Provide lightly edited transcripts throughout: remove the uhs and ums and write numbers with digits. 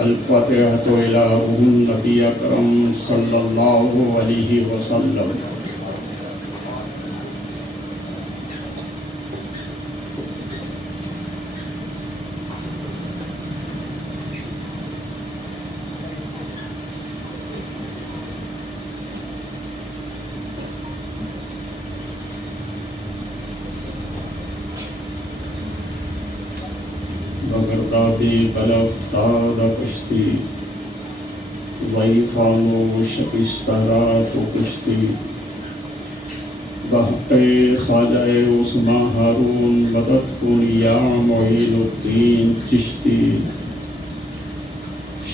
الفاتحة إلى روح النبي أكرم صلى الله عليه وسلم. بغردادی بلف داد کشتی ضعیفان و شکستارات و کشتی بحق خواجہ عثمان ہارون مدد کن یا معین الدین چشتی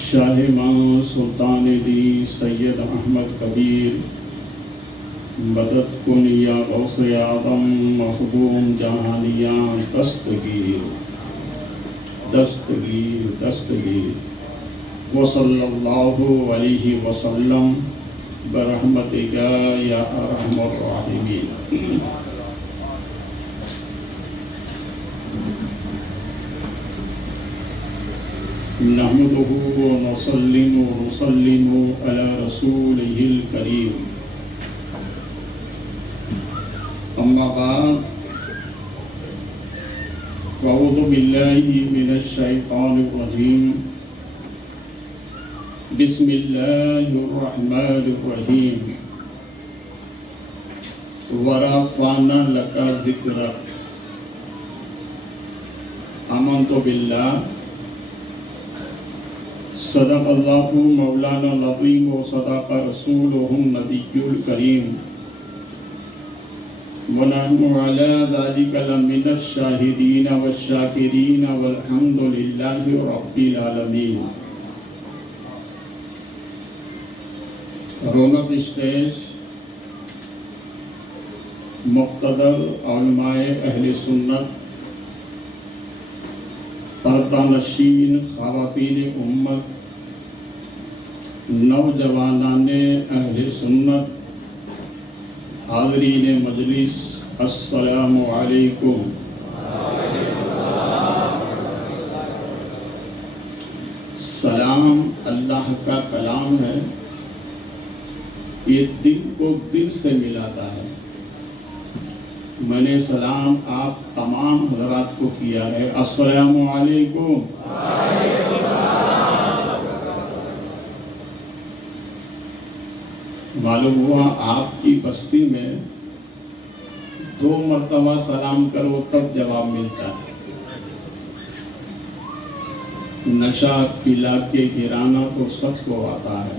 شاہ ماں سلطان دی سید احمد کبیر مدد کن یا غوث اعظم مخدوم جہانیاں دستگیر دستگیر دستگیر وصلی اللہ علیہ وسلم برحمتک یا ارحم الراحمین. نحمدہ ونسلم علی رسولہ الکریم. اما بعد اعوذ باللہ من الشیطان الرجیم. بسم اللہ الرحمن الرحیم. ورفعنا لک ذکرک. آمنت باللہ صدق اللہ مولانا العظیم و صدق رسولہ النبی الکریم. ونحن على ذلك لمن الشاهدين والشاكرين والحمد لله رب العالمين. رونق اسٹیج مقتدر علماء اہل سنت پردہ نشین خواتین امت نوجوانان اہل سنت حاضرین مجلس السلام علیکم. سلام اللہ کا کلام ہے، یہ دل کو دل سے ملاتا ہے. میں نے سلام آپ تمام حضرات کو کیا ہے. السلام علیکم. معلوم ہوا آپ کی بستی میں 2 مرتبہ سلام کرو تب جواب ملتا ہے. نشہ پلا کے گرانا تو سب کو آتا ہے،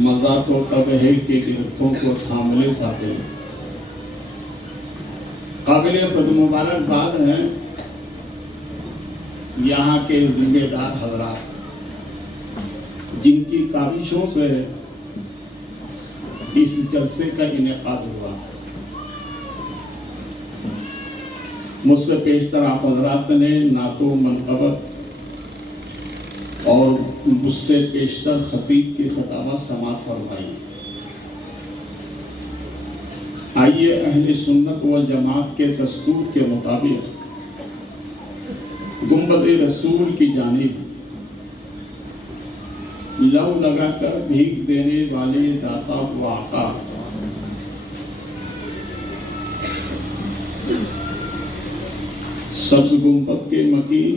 مزہ تو تب ہے کہ گرفتوں کو تھامنے ساتے ہیں. قابل صد مبارکباد ہیں یہاں کے ذمہ دار حضرات جن کی کاوشوں سے اس جلسے کا انعقاد ہوا. مجھ سے پیشتر آپ حضرات نے نعت و منقبت اور مجھ سے پیشتر خطیب کی خطابت سماعت فرمائی. آئیے اہل سنت و جماعت کے دستور کے مطابق گنبد رسول کی جانب لو لگا کر بھیگ دینے والے داتا و آقا سبز گنبد کے مکین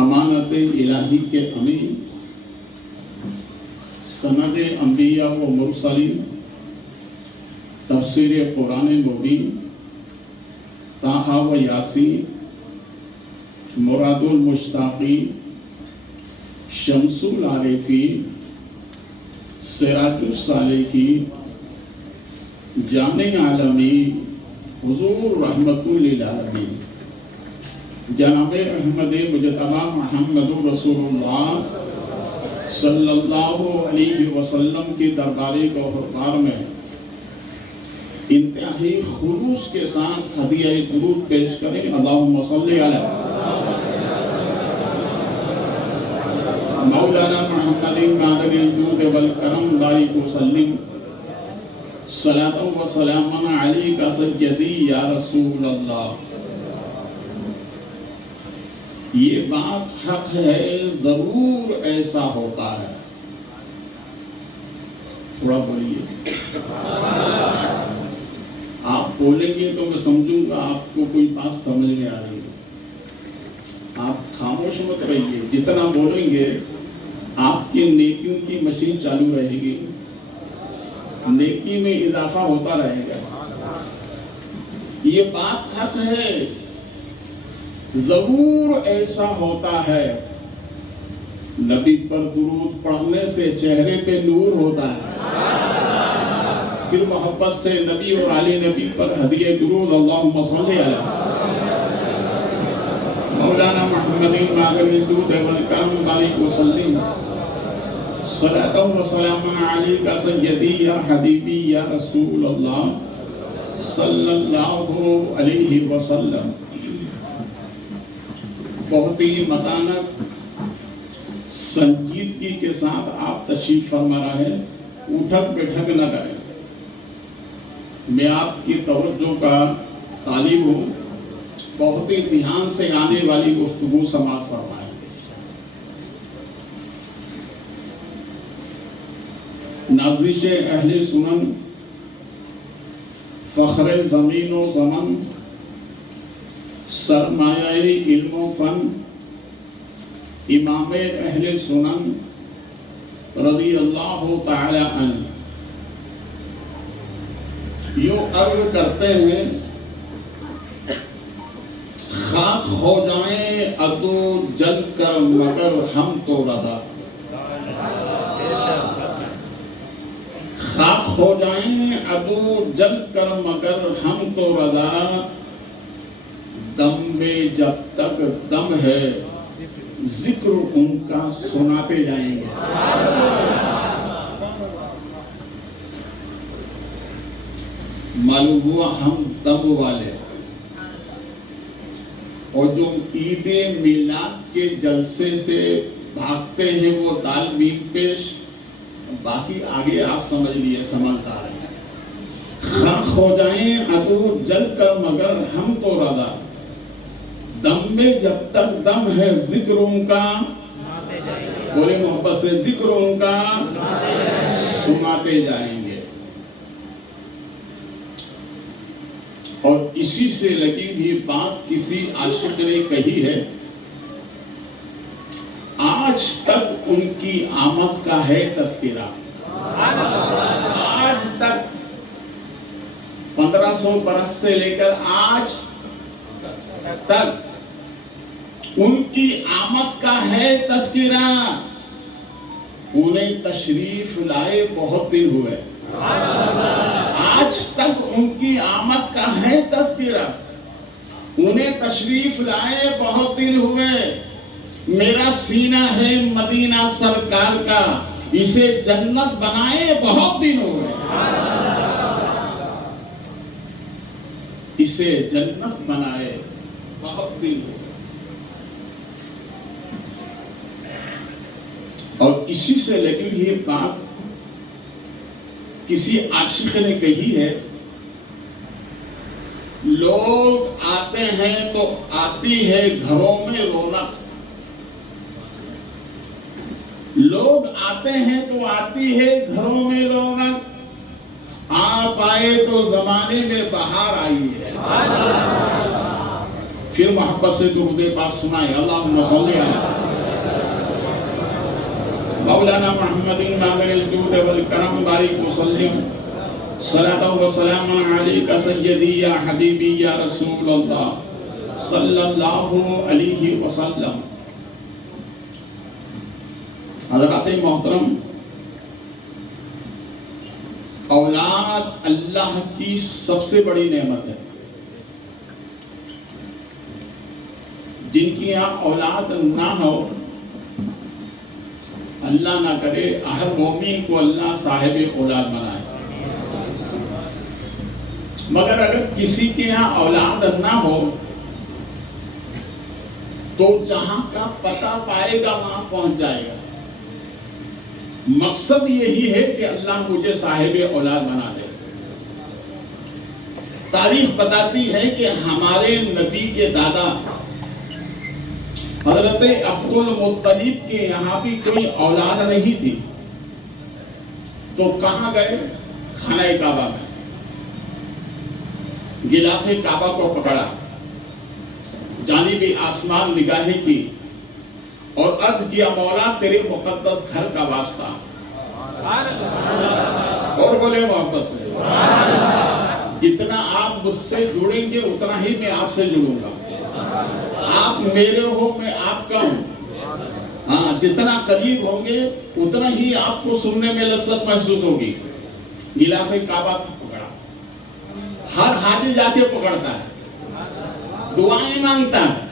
امانت الہی کے امین سند انبیاء و مرسلین تفسیر قرآن مبین طٰہٰ و یاسین مراد المشتاقین شمس العارفین سراج السالکین جامع عالمین حضور رحمت للعالمین جناب احمد مجتبی محمد رسول اللہ صلی اللہ علیہ وسلم کی دربار گوہربار میں انتہائی خلوص کے ساتھ ہدیہ درود پیش کریں. اللہم صلی علی مولانا محمد معدن الجود والکرم بارک وسلم صلاۃ و سلام علیک سیدی یا رسول اللہ. یہ بات حق ہے، ضرور ایسا ہوتا ہے. تھوڑا بولیے. آپ بولیں گے تو میں سمجھوں گا آپ کو کوئی بات سمجھ میں آ رہی ہے. آپ خاموش مت رہیے. جتنا بولیں گے آپ کی نیکیوں کی مشین چالو رہے گی، نیکی میں اضافہ ہوتا رہے گا. یہ بات حق ہے، ضرور ایسا ہوتا ہے. نبی پر درود پڑھنے سے چہرے پہ نور ہوتا ہے. پھر محبت سے نبی اور آل نبی پر ہدیہ درود اللہم صلی علی مولانا محمد ماغر الجود والکرم بارک وسلم صلاۃ و سلام علیک سیدی یا حبیبی یا رسول اللہ صلی اللہ علیہ وسلم. بہت ہی متانت سنجیدگی کے ساتھ آپ تشریف فرما رہے ہیں. اٹھک بیٹھک نہ کریں. میں آپ کی توجہ کا طالب ہوں. بہت ہی دھیان سے آنے والی گفتگو سماعت فرمائیں. نازش اہل سنن، فخر زمین و زمن، سرمایہ علم و فن، امام اہل سنن رضی اللہ تعالی عنہ یوں عرض کرتے ہیں، خاک ہو جائیں عدو جل کر مگر ہم تو رضا. خاک ہو جائیں عدو جل کر مگر ہم تو رضا. دم میں جب تک دم ہے ذکر ان کا سناتے جائیں گے. معلوم ہوا ہم دم والے. اور جو عید میلاد کے جلسے سے بھاگتے ہیں وہ دال میم پیش. باقی آگے آپ سمجھ لیے، سمجھدار ہیں. خاک ہو جائیں عدو جل کر مگر ہم تو رضا. دم میں جب تک دم ہے ذکر ان کا، بولے محبت سے، ذکر ان کا سناتے جائیں گے. اور اسی سے لگی ہوئی بات کسی عاشق نے کہی ہے، آج تک ان کی آمد کا ہے تذکرہ. آج تک 1500 برس سے لے کر آج تک ان کی آمد کا ہے تذکرہ. انہیں تشریف لائے بہت دن ہوئے. آج تک ان کی آمد کا ہے تذکرہ. انہیں تشریف لائے بہت دن ہوئے. میرا سینہ ہے مدینہ سرکار کا، اسے جنت بنائے بہت دن ہوئے. اسے جنت بنائے بہت دن ہوئے. اور اسی سے لگی ہوئی بات کسی عاشق نے کہی ہے، لوگ آتے ہیں تو آتی ہے گھروں میں رونق. لوگ آتے ہیں تو آتی ہے گھروں میں رونق. آپ آئے تو زمانے میں بہار آئی ہے. پھر محبت سے درود پاک سنائے. اللہم صلی علی مولانا محمد ماغر الجود والکرم بارک وسلم صلاۃ و سلام علیک سیدی یا حبیبی یا رسول اللہ صلی اللہ علیہ وسلم. حضرات محترم، اولاد اللہ کی سب سے بڑی نعمت ہے. جن کی یہاں اولاد نہ ہو، اللہ نہ کرے، ہر مومن کو اللہ صاحب اولاد بنائے. مگر اگر کسی کے یہاں اولاد نہ ہو تو جہاں کا پتہ پائے گا وہاں پہنچ جائے گا. مقصد یہی ہے کہ اللہ مجھے صاحب اولاد بنا دے. تاریخ بتاتی ہے کہ ہمارے نبی کے دادا حضرت عبد المطلب کے یہاں بھی کوئی اولاد نہیں تھی، تو کہاں گئے؟ خانہ کعبہ میں غلاف کعبہ کو پکڑا، جانب آسمان نگاہیں کی اور عرض کیا مولا تیرے مقدس گھر کا واسطہ، اور بولے محبت سے جتنا آپ مجھ سے جڑیں گے اتنا ہی میں آپ سے جڑوں گا، آپ میرے ہو میں آپ کا ہوں، ہاں جتنا قریب ہوں گے اتنا ہی آپ کو سننے میں لذت محسوس ہوگی۔ غلاف کعبہ پکڑا، ہر حاجی جا کے پکڑتا ہے، دعائیں مانگتا ہے،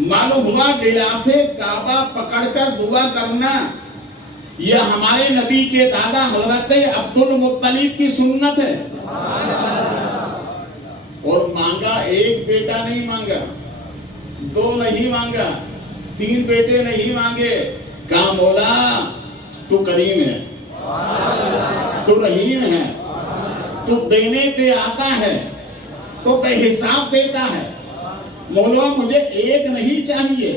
معلوم ہوا غلاف کعبہ پکڑ کر دعا کرنا یہ ہمارے نبی کے دادا حضرت عبد المطلب کی سنت ہے۔ اور مانگا ایک بیٹا نہیں مانگا، دو نہیں مانگا، 3 بیٹے نہیں مانگے، کہا مولا تو کریم ہے، تو رحیم ہے، تو دینے پہ آتا ہے، تو بے حساب دیتا ہے، مولا مجھے ایک نہیں چاہیے،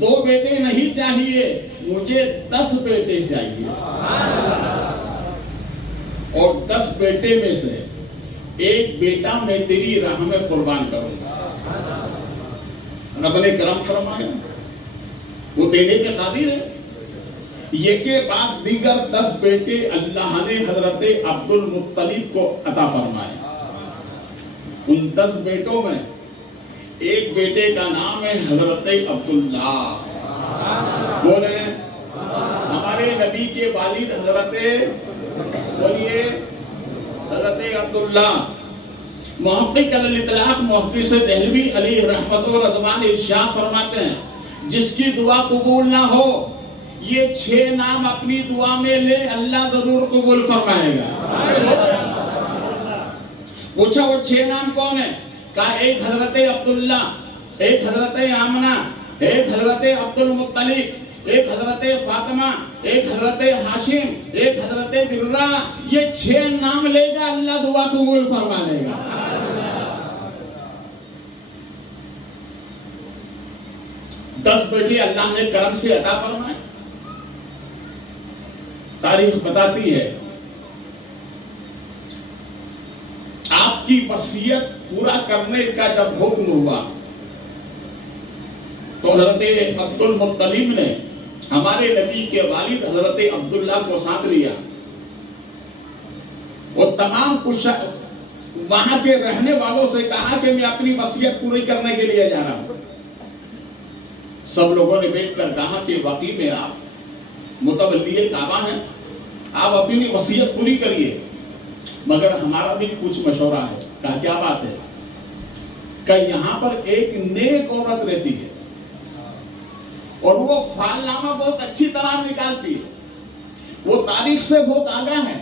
2 بیٹے نہیں چاہیے، مجھے 10 بیٹے چاہیے، اور 10 بیٹے میں سے ایک بیٹا میں تیری راہ میں قربان کروں گا۔ رب نے کرم فرمایا، وہ دینے پہ قادر ہے۔ یہ کے بعد دیگر 10 بیٹے اللہ نے حضرت عبد المطلب کو عطا فرمائے۔ ان 10 بیٹوں میں ایک بیٹے کا نام ہے حضرت عبداللہ، بولے ہمارے نبی کے والد حضرت، بولیے حضرت عبداللہ۔ محقق علی الاطلاق محدث دہلوی علیہ رحمت و رضوان ارشاد فرماتے ہیں جس کی دعا قبول نہ ہو یہ 6 نام اپنی دعا میں لے، اللہ ضرور قبول فرمائے گا۔ پوچھا وہ 6 نام کون ہیں؟ کہا ایک حضرت عبداللہ، ایک حضرت آمنہ، ایک حضرت عبد المطلب، ایک حضرت فاطمہ، ایک حضرت ہاشم، ایک حضرت برہ۔ یہ 6 نام لے گا اللہ دعا قبول فرما لے گا۔ دس بیٹے اللہ نے کرم سے عطا فرمائے۔ تاریخ بتاتی ہے آپ کی وصیت پورا کرنے کا جب حکم ہوا تو حضرت عبد المطلب نے ہمارے نبی کے والد حضرت عبداللہ کو ساتھ لیا اور تمام کچھ وہاں کے رہنے والوں سے کہا کہ میں اپنی وصیت پوری کرنے کے لیے جا رہا ہوں۔ سب لوگوں نے بیٹھ کر کہا کہ واقعی میں آپ متولی کعبہ ہیں، آپ اپنی وصیت پوری کریے، مگر ہمارا بھی کچھ مشورہ ہے۔ کہا کیا بات ہے؟ کہ یہاں پر ایک نیک عورت رہتی ہے اور وہ فال نامہ بہت اچھی طرح نکالتی ہے، وہ تاریخ سے بہت آگاہ ہے،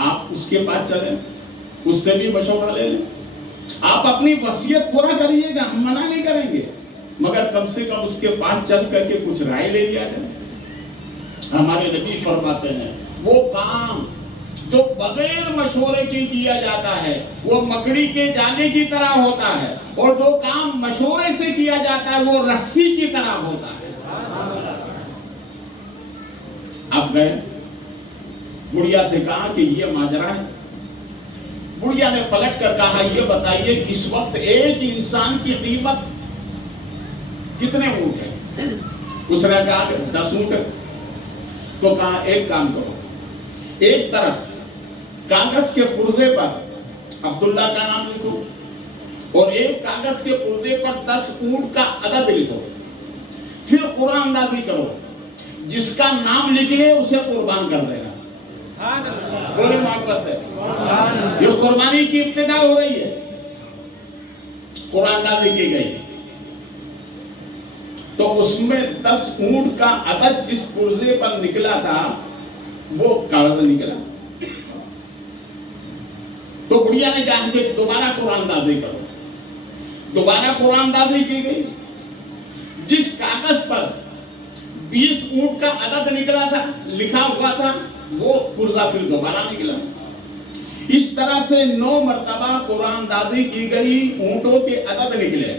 آپ اس کے پاس چلیں، اس سے بھی مشورہ لے لیں، آپ اپنی وصیت پورا کریے گا، ہم منع نہیں کریں گے، مگر کم سے کم اس کے پاس چل کر کے کچھ رائے لے لیا جائے۔ ہمارے نبی فرماتے ہیں وہ کام جو بغیر مشورے کے کیا جاتا ہے وہ مکڑی کے جالے کی طرح ہوتا ہے، اور جو کام مشورے سے کیا جاتا ہے وہ رسی کی طرح ہوتا ہے۔ اب گئے، بڑھیا سے کہا کہ یہ ماجرا ہے۔ بڑھیا نے پلٹ کر کہا یہ بتائیے اس وقت ایک انسان کی قیمت کتنے اونٹ ہے؟ اس نے کہا کہ 10 اونٹ ہے۔ تو کہا ایک کام کرو، ایک طرف کاغذ کے پرزے پر عبداللہ کا نام لکھو اور ایک کاغذ کے پرزے پر 10 اونٹ کا عدد لکھو، پھر قرآن اندازی کرو، جس کا نام لکھے اسے قربان کر دینا۔ بولے محبت سے، یہ قربانی کی ابتدا ہو رہی ہے، قرآن اندازی کی گئی۔ تو اس میں 10 اونٹ کا عدد جس پرزے پر نکلا تھا وہ کاغذ نکلا۔ تو بڑھیا نے کہا کہ دوبارہ قرآن اندازی کرو، دوبارہ قرآن اندازی کی گئی، جس کاغذ پر 20 اونٹ کا عدد نکلا تھا، لکھا ہوا تھا، وہ پرزہ پھر دوبارہ نکلا۔ اس طرح سے 9 مرتبہ قرآن اندازی کی گئی، اونٹوں کے عدد نکلے،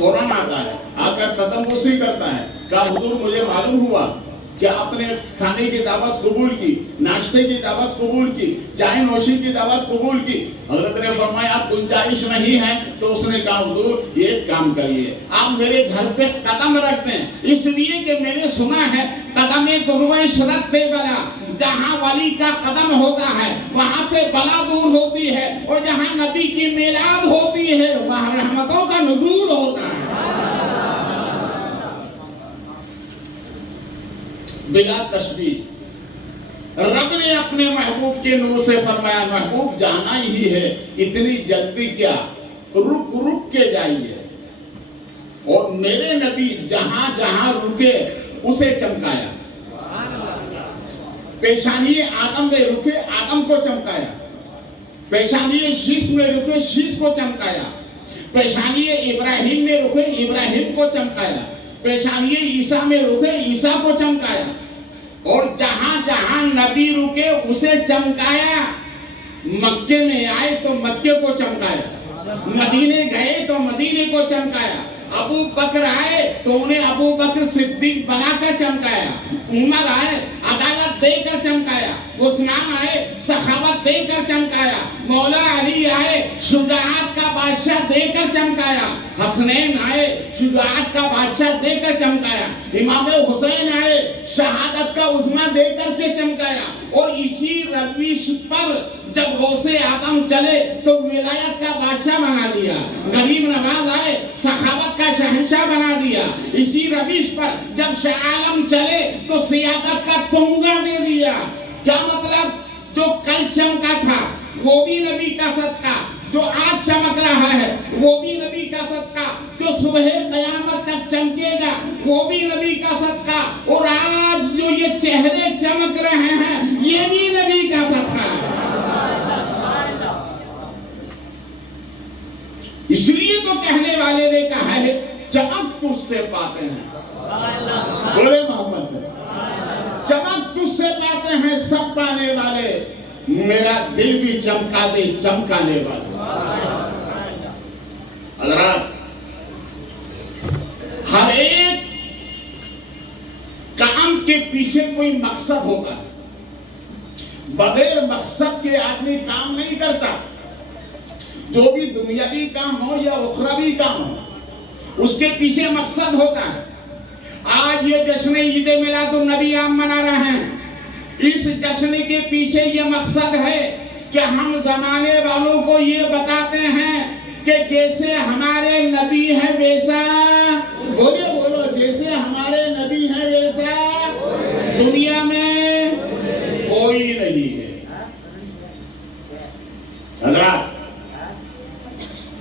فوراً آتا ہے، آ کر قدم بوسی کرتا ہے، کہا حضور مجھے معلوم ہوا کہ آپ نے کھانے کی دعوت قبول کی، ناشتے کی دعوت قبول کی، چائے نوشی کی دعوت قبول کی۔ حضرت نے فرمایا اب گنجائش نہیں ہے، تو اس نے کہا حضور یہ کام کریے، آپ میرے گھر پہ قدم رکھ دیں، اس لیے کہ میں نے سنا ہے قدم درویش رکھتے بلا، جہاں ولی کا قدم ہوتا ہے وہاں سے بلا دور ہوتی ہے، اور جہاں نبی کی میلاد ہوتی ہے وہاں رحمتوں کا نزول ہوتا ہے۔ بلا تشبیہ رب نے اپنے محبوب کے نور سے فرمایا محبوب جانا ہی ہے، اتنی جلدی کیا، رک رک کے جائیے۔ اور میرے نبی جہاں جہاں رکے اسے چمکایا، پیشانی آدم میں رکے آدم کو چمکایا، پیشانی شیش میں رکے شیش کو چمکایا، پیشانی ابراہیم میں رکے ابراہیم کو چمکایا، پیشانی عیسیٰ میں رکے عیسیٰ کو چمکایا، اور جہاں جہاں نبی رکے اسے چمکایا۔ مکے میں آئے تو مکے کو چمکایا، مدینے گئے تو مدینے کو چمکایا، ابو بکر آئے تو انہیں ابو بکر صدیق بنا کر چمکایا، عمر آئے عدالت دے کر چمکایا، عثمان آئے سخاوت دے کر چمکایا، مولا علی آئے شجاعت کا بادشاہ دے کر چمکایا، حسنین آئے شجاعت کا بادشاہ دے کر چمکایا، امام حسین آئے شہادت کا عظمہ دے کر کے چمکایا۔ اور اسی روش پر جب غوث اعظم چلے تو ولایت کا بادشاہ بنا دیا، غریب نواز آئے سخاوت کا شہنشاہ بنا دیا۔ اسی روش پر جب شاہ عالم چلے تو سیادت کا تمغہ دے دیا۔ کیا مطلب؟ جو کل چمکا تھا وہ بھی نبی کا صدقہ، جو آج چمک رہا ہے وہ بھی نبی کا صدقہ، جو صبح قیامت تک چمکے گا وہ بھی نبی کا صدقہ، اور آج جو یہ چہرے چمک رہے ہیں یہ بھی نبی کا صدقہ ہے۔ اس لیے تو کہنے والے نے کہا ہے چمک تجھ سے پاتے ہیں، بولے محمد سے، چمک تجھ سے پاتے ہیں سب پانے والے، میرا دل بھی چمکا دے چمکانے والے۔ حضرات ہر ایک کام کے پیچھے کوئی مقصد ہوگا، بغیر مقصد کے آدمی کام نہیں کرتا۔ جو بھی دنیاوی کام ہو یا اخروی کام ہو اس کے پیچھے مقصد ہوتا ہے۔ آج یہ جشن عید میلاد النبی ہم منا رہے ہیں، اس جشن کے پیچھے یہ مقصد ہے کہ ہم زمانے والوں کو یہ بتاتے ہیں کہ جیسے ہمارے نبی ہیں ویسا، بولو جیسے ہمارے نبی ہیں ویسا دنیا میں کوئی نہیں ہے۔ حضرات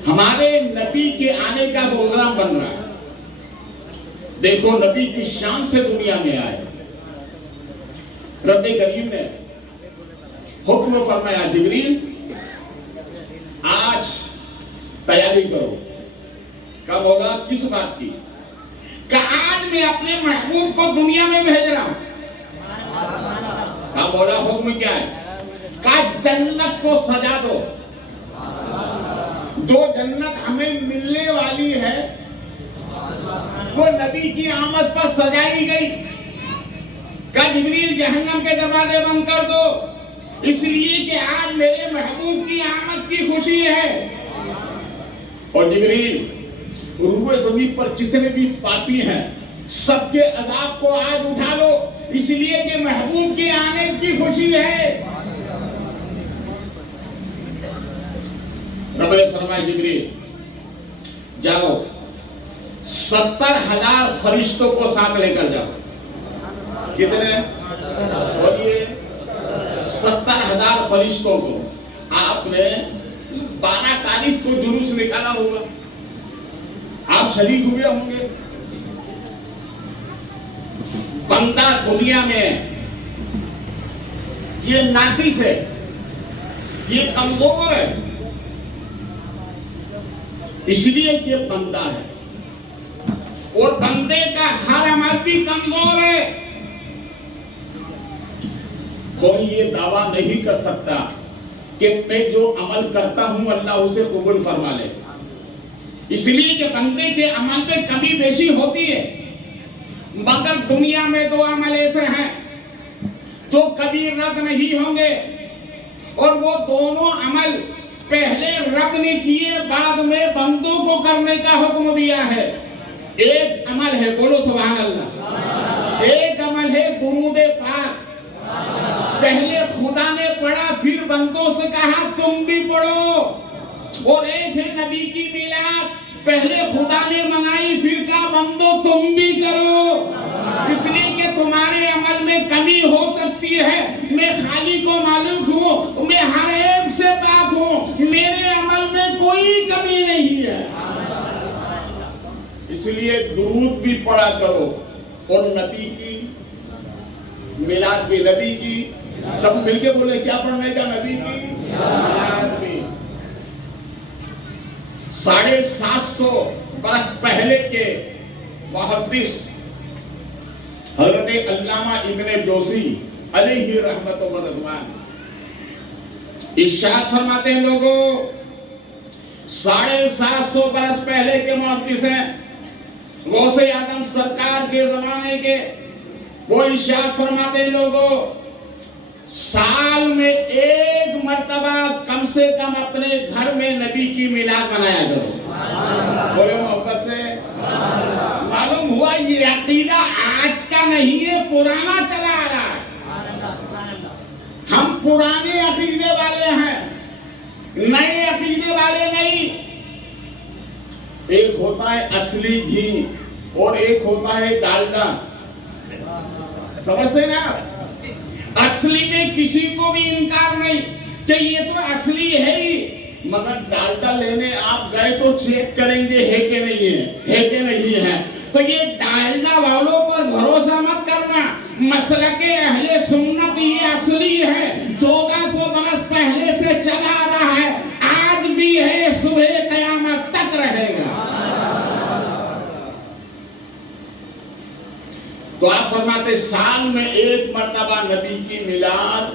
ہمارے نبی کے آنے کا پروگرام بن رہا ہے، دیکھو نبی کی شان سے دنیا میں آئے، رب کریم نے حکم فرمایا جبریل آج تیاری کرو۔ کہا مولا کس بات کی؟ کہا آج میں اپنے محبوب کو دنیا میں بھیج رہا ہوں۔ کہا مولا حکم کیا ہے؟ کہا جنت کو سجا دو، جو جنت ہمیں ملنے والی ہے وہ نبی کی آمد پر سجائی گئی۔ کہا جبریل جہنم کے دروازے بند کر دو، اس لیے کہ آج میرے محبوب کی آمد کی خوشی ہے۔ اور جبریل روح زمین پر جتنے بھی پاپی ہیں سب کے عذاب کو آج اٹھا لو، اس لیے کہ محبوب کی آنے کی خوشی ہے۔ رب نے فرمایا جبریل جاؤ 70,000 فرشتوں کو ساتھ لے کر جاؤ۔ کتنے؟ بولیے 70,000 فرشتوں کو۔ آپ نے 12 تاریخ کو جلوس نکالا ہوگا، آپ شریک ہوئے ہوں گے۔ بندہ دنیا میں یہ ناقص ہے، یہ کمزور ہے، اس لیے کہ بندہ ہے، اور بندے کا ہر عمل بھی کمزور ہے۔ کوئی یہ دعویٰ نہیں کر سکتا کہ میں جو عمل کرتا ہوں اللہ اسے قبول فرما لے۔ اس لیے کہ بندے کے عمل پہ کمی بیشی ہوتی ہے، مگر دنیا میں دو عمل ایسے ہیں جو کبھی رد نہیں ہوں گے، اور وہ دونوں عمل پہلے رب نے کیے، بعد میں بندوں کو کرنے کا حکم دیا ہے۔ ایک عمل ہے، بولو سبحان اللہ، ایک عمل ہے درود پاک، پہلے خدا نے پڑھا پھر بندوں سے کہا تم بھی پڑھو، اور ایک ہے نبی کی میلاد، پہلے خدا نے منائی پھر کہا بندو تم بھی کرو، اس لیے کہ تمہارے عمل میں کمی ہو سکتی ہے، میں خالق کو معلوم ہوں، میں ہر عیب سے پاک ہوں، میرے عمل میں کوئی کمی نہیں ہے، اس لیے درود بھی پڑھا کرو، اور نبی کی میلاد بھی، نبی کی سب مل کے بولے کیا پڑھنے کا، نبی کی میلاد بھی۔ 750 برس پہلے کے محدث حضرت علامہ ابن جوزی علیہ رحمت و رضوان ارشاد فرماتے ہیں، لوگوں 750 برس پہلے کے محدث ہیں، غوث اعظم سرکار کے زمانے کے، وہ ارشاد فرماتے ہیں، لوگوں سال میں ایک مرتبہ کم سے کم اپنے گھر میں نبی کی میلاد منایا کرو، بولے محبت سے، معلوم ہوا یہ عقیدہ آج کا نہیں ہے، پرانا چلا آ رہا ہے، ہم پرانے عقیدے والے ہیں، نئے عقیدے والے نہیں۔ ایک ہوتا ہے اصلی گھی اور ایک ہوتا ہے ڈالڈا، سمجھتے نا؟ اصلی میں کسی کو بھی انکار نہیں کہ یہ تو اصلی ہے ہی، مگر ڈالڈا لینے آپ گئے تو چیک کریں گے ہے کہ نہیں ہے نہیں ہے، تو یہ ڈالڈا والوں پر بھروسہ مت کرنا، مسلک اہل سنت یہ اصلی ہے، 1400 برس پہلے سے چلا آ رہا ہے، آج بھی ہے، صبح قیامت تک رہے گا۔ تو آپ فرماتے سال میں ایک مرتبہ نبی کی میلاد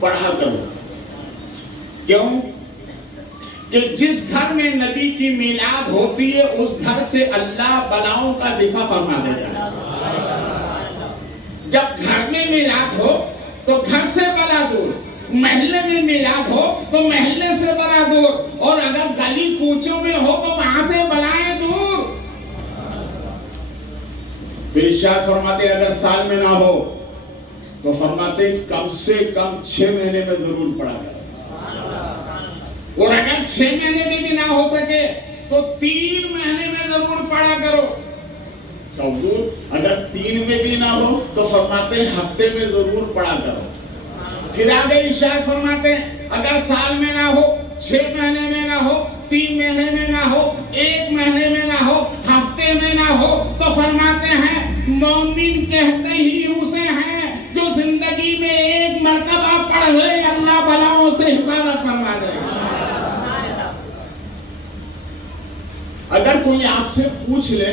پڑھا کرو، کیوں؟ کہ جس گھر میں نبی کی میلاد ہوتی ہے اس گھر سے اللہ بلاؤں کا دفاع فرما دیتا ہے۔ جب گھر میں میلاد ہو تو گھر سے بلا دور، محلے میں میلاد ہو تو محلے سے بلا دور، اور اگر گلی کوچوں میں ہو تو وہاں سے بلائیں دور۔ پھر ارشاد فرماتے اگر سال میں نہ ہو تو فرماتے کم سے کم 6 مہینے میں ضرور پڑھا کرو، اور اگر 6 مہینے میں بھی نہ ہو سکے تو 3 مہینے میں ضرور پڑھا کرو، اگر 3 میں بھی نہ ہو تو فرماتے ہفتے میں ضرور پڑھا کرو۔ پھر آگے ارشاد فرماتے اگر سال میں نہ ہو، 6 مہینے میں نہ ہو، 3 مہینے میں نہ ہو، 1 مہینے میں نہ ہو، ہفتے میں نہ ہو، تو فرماتے ہیں مومن کہتے ہی اسے ہیں جو زندگی میں ایک مرتبہ پڑھ لے، اللہ بلاؤں سے حفاظت فرما دے۔ اگر کوئی آپ سے پوچھ لے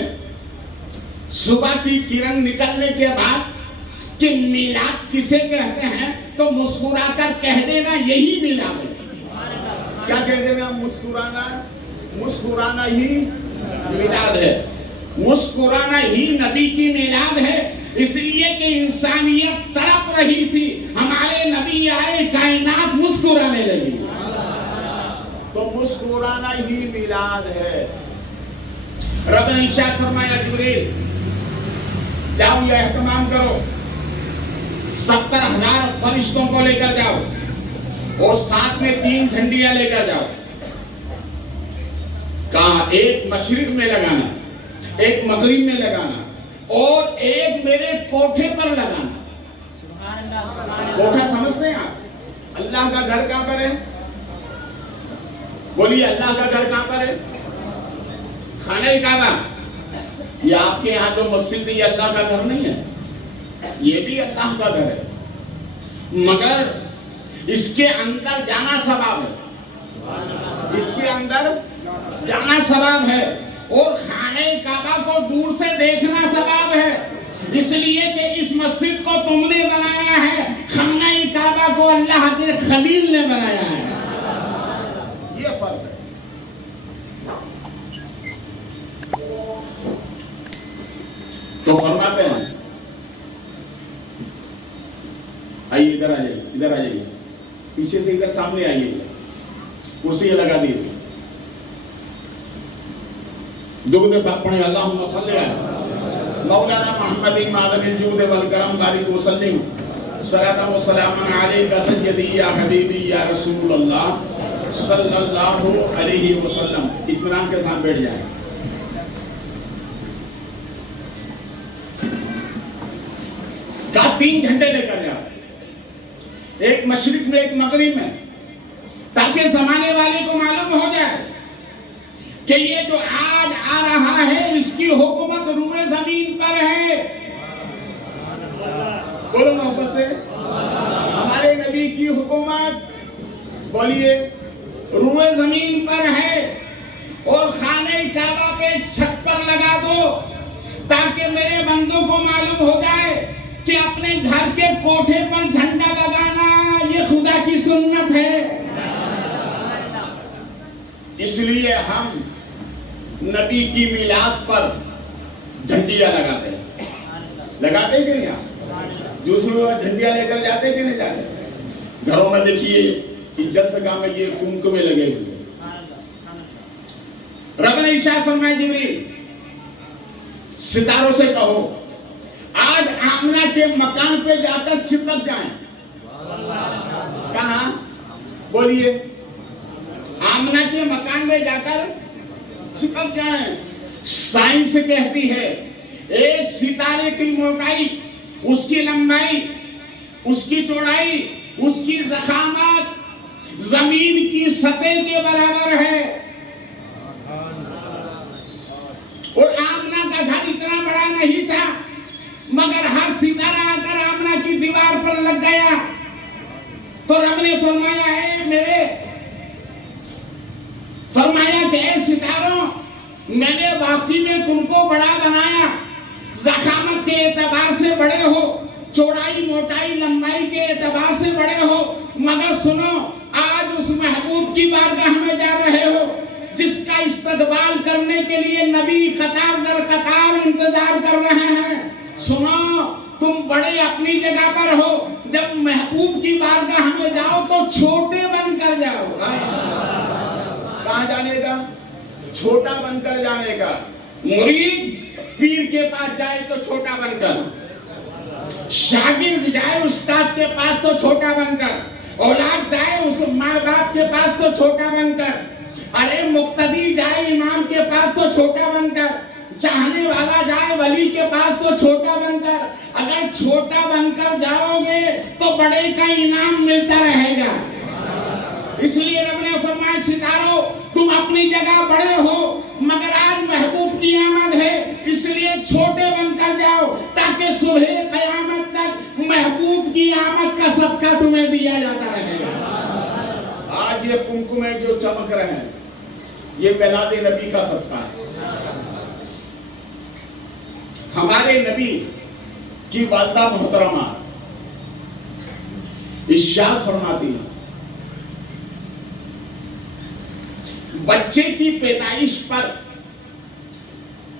صبح کی کرن نکلنے کے بعد کہ میلاد کسے کہتے ہیں تو مسکرا کر کہہ دینا یہی میلاد ہے۔ کیا کہہ دینا؟ مسکرانا ہی میلاد ہے، مسکرانا ہی نبی کی میلاد ہے، اس لیے کہ انسانیت تڑپ رہی تھی، ہمارے نبی آئے، کائنات مسکرانے لگی، تو مسکرانا ہی میلاد ہے۔ رب نے ارشاد فرمایا جبریل جاؤ یہ اہتمام کرو، 70,000 فرشتوں کو لے کر جاؤ، اور ساتھ میں 3 جھنڈیاں لے کر جاؤ، کہا ایک مشرق میں لگانا، ایک مغرب میں لگانا، اور ایک میرے کوٹھے پر لگانا۔ کوٹھا سمجھتے ہیں آپ؟ اللہ کا گھر کہاں پر ہے؟ بولیے اللہ کا گھر کہاں پر ہے؟ خانہ کعبہ۔ یہ آپ کے یہاں جو مسجد ہے یہ اللہ کا گھر نہیں ہے، یہ بھی اللہ کا گھر ہے، مگر اس کے اندر جانا ثواب ہے، اس کے اندر جانا ثواب ہے، اور خانہ کعبہ کو دور سے دیکھنا ثواب ہے، اس لیے کہ اس مسجد کو تم نے بنایا ہے، خانہ کعبہ کو اللہ کے خلیل نے بنایا ہے، یہ فرق ہے۔ آئیے ادھر آ جائیے، ادھر آ جائیے، پیچھے سے ادھر سامنے آئیے، کرسی لگا دیجیے، درود پاک پڑھیں، اللہم صلی علی مولانا محمد معدن الجود والکرم بارک وسلم صلاۃ و سلام علیک سیدی یا حبیبی یا رسول اللہ صلی اللہ علیہ وسلم۔ اطمینان کے ساتھ بیٹھ جائیں۔ کہا 3 جھنڈے لے کر جاؤ، ایک مشرق میں ایک مغرب میں، تاکہ زمانے والے کو معلوم ہو جائے کہ یہ جو آج آ رہا ہے اس کی حکومت روئے زمین پر ہے۔ بولو محبت سے، ہمارے نبی کی حکومت بولیے روئے زمین پر ہے، اور خانہ کعبہ پہ چھت پر لگا دو تاکہ میرے بندوں کو معلوم ہو جائے کہ اپنے گھر کے کوٹھے پر جھنڈا لگانا یہ خدا کی سنت ہے۔ اس لیے ہم نبی کی میلاد پر جھنڈیاں لگاتے ہیں، لگاتے ہیں کہ نہیں؟ آپ دوسرے لوگ جھنڈیاں لے کر جاتے کہ نہیں جاتے؟ گھروں میں دیکھیے عزت سے کام ہے، یہ کمکمے لگے ہوئے۔ رب نے ارشاد فرمایا جبریل ستاروں سے کہو آج آمنہ کے مکان پہ جا کر چھپک جائیں۔ کہاں؟ بولیے آمنہ کے مکان میں جا کر چھپک جائیں۔ سائنس کہتی ہے ایک ستارے کی موٹائی، اس کی لمبائی، اس کی چوڑائی، اس کی ضخامت زمین کی سطح کے برابر ہے، اور آمنہ کا گھر اتنا بڑا نہیں تھا، مگر ہر ستارہ آ کر آمنہ کی دیوار پر لگ گیا تو رب نے فرمایا کہ اے ستاروں، میں نے واقعی میں تم کو بڑا بنایا، ضخامت کے اعتبار سے بڑے ہو، چوڑائی موٹائی لمبائی کے اعتبار سے بڑے ہو، مگر سنو آج اس محبوب کی بارگاہ میں جا رہے ہو جس کا استقبال کرنے کے لیے نبی قطار در قطار انتظار کر رہے ہیں۔ سنو تم بڑے اپنی جگہ پر ہو، جب محبوب کی بارگاہ میں جاؤ تو چھوٹے بن کر جاؤ۔ کہاں جانے کا؟ چھوٹا بن کر جانے کا۔ مرید پیر کے پاس جائے تو چھوٹا بن کر، شاگرد جائے استاد کے پاس تو چھوٹا بن کر، اولاد جائے اس ماں باپ کے پاس تو چھوٹا بن کر، ارے مقتدی جائے امام کے پاس تو چھوٹا بن کر، چاہنے والا جائے ولی کے پاس تو چھوٹا بن کر۔ اگر چھوٹا بن کر جاؤ گے تو بڑے کا انعام ملتا رہے گا۔ اس لیے رب نے فرمایا ستاروں تم اپنی جگہ بڑے ہو، مگر آج محبوب کی آمد ہے، اس لیے چھوٹے بن کر جاؤ تاکہ صبح قیامت تک محبوب کی آمد کا صدقہ تمہیں دیا جاتا رہے گا۔ آج یہ قمقمے جو چمک رہے ہیں یہ میلاد نبی کا صدقہ ہے۔ ہمارے نبی کی والدہ محترمہ ارشاد فرماتی ہیں بچے کی پیدائش پر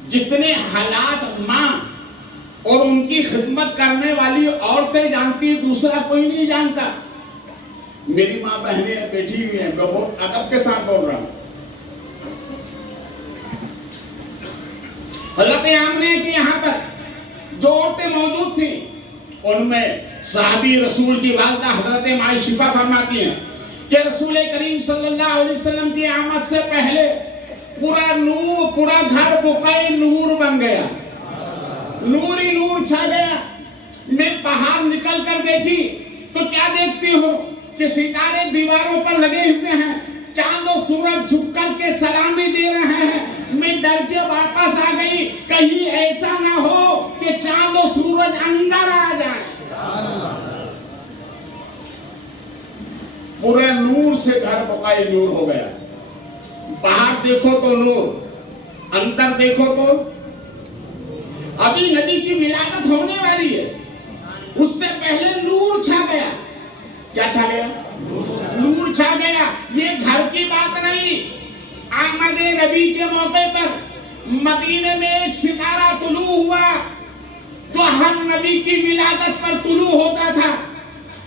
جتنے حالات ماں اور ان کی خدمت کرنے والی عورتیں جانتی دوسرا کوئی نہیں جانتا۔ میری ماں بہنیں بیٹھی ہوئی ہیں، میں بہت ادب کے ساتھ بول رہا ہوں۔ حضرت آمنہ کے یہاں پر جو عورتیں موجود تھیں ان میں صحابی رسول کی والدہ حضرت مائی شفا فرماتی ہیں کہ رسول کریم صلی اللہ علیہ وسلم کی آمد سے پہلے پورا نور، پورا گھر بقعہ نور بن گیا، نور ہی نور چھا گیا۔ میں باہر نکل کر دیکھی تو کیا دیکھتی ہوں کہ ستارے دیواروں پر لگے ہوئے ہیں، چاند و سورج جھک کر کے سلامی دے رہے ہیں۔ میں ڈر کے واپس آ گئی، کہیں ایسا نہ ہو کہ چاند و سورج اندر آ جائے۔ پورے نور سے گھر بقائے نور ہو گیا۔ باہر دیکھو تو نور، اندر دیکھو تو ابھی نبی کی ولادت ہونے والی ہے، اس سے پہلے نور چھا گیا۔ کیا چھا گیا؟ نور چھا گیا۔ یہ گھر کی بات نہیں، آمد نبی کے موقع پر مدینے میں ایک ستارہ طلوع ہوا جو ہر نبی کی ولادت پر طلوع ہوتا تھا۔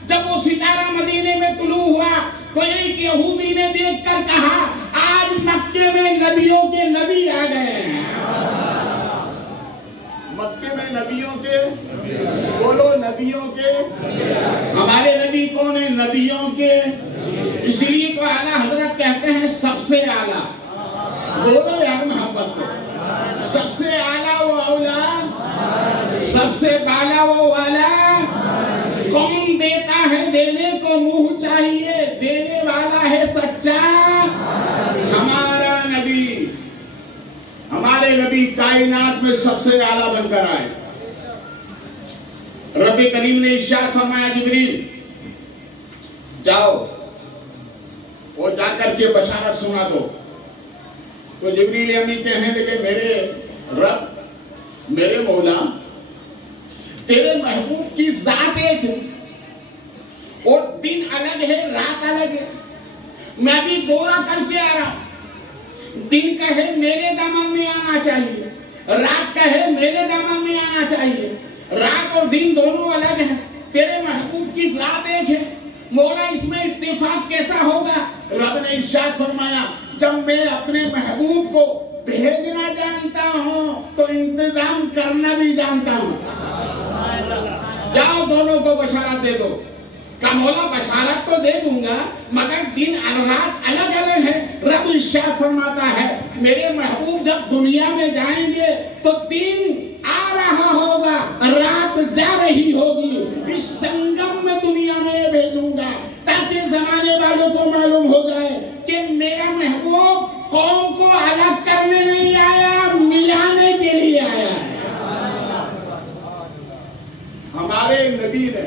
جب وہ ستارہ مدینے میں طلوع ہوا تو ایک یہودی نے دیکھ کر کہا آج مکے میں نبیوں کے نبی آ گئے ہیں. مکے میں نبیوں کے، بولو نبیوں کے. ہمارے نبی کون ہیں؟ نبیوں کے. اس لیے تو اعلیٰ حضرت کہتے ہیں سب سے اعلیٰ. بولو یار محبت سے. سب سے اعلیٰ وہ اولا، سب سے بالا وہ والا. کون دیتا ہے؟ دینے کو منہ چاہیے، دینے والا ہے سچا ہمارا نبی. ہمارے نبی کائنات میں سب سے اعلیٰ بن کر آئے. رب کریم نے ارشاد فرمایا جبریل جاؤ، وہ جا کر کے بشارت سنا دو. تو جبریل امین کہنے لگے میرے رب، میرے مولا، تیرے محبوب کی ذات ایک ہے اور دن الگ ہے، رات الگ ہے. میں بھی دورہ کر کے آ رہا ہوں. دن کہے میرے دامن میں آنا چاہیے، رات کہے میرے دامن میں آنا چاہیے. رات اور دن دونوں الگ ہیں. تیرے محبوب کی ذات ایک ہے. مولا اس میں اتفاق کیسا ہوگا؟ رب نے ارشاد فرمایا جب میں اپنے محبوب کو بھیجنا جانتا ہوں تو انتظام کرنا بھی جانتا ہوں. جاؤ دونوں کو بشارت دے دو. کہ مولا بشارت تو دے دوں گا مگر دن اور رات الگ الگ ہے. رب ارشاد فرماتا ہے میرے محبوب جب دنیا میں جائیں گے تو دن آ رہا ہوگا، رات جا رہی ہوگی. اس سنگم میں دنیا میں بھیجوں گا تاکہ زمانے والوں کو معلوم ہو جائے کہ میرا محبوب قوم کو الگ کرنے نہیں آیا، ملانے کے لیے آیا ہے. ہمارے نبی نے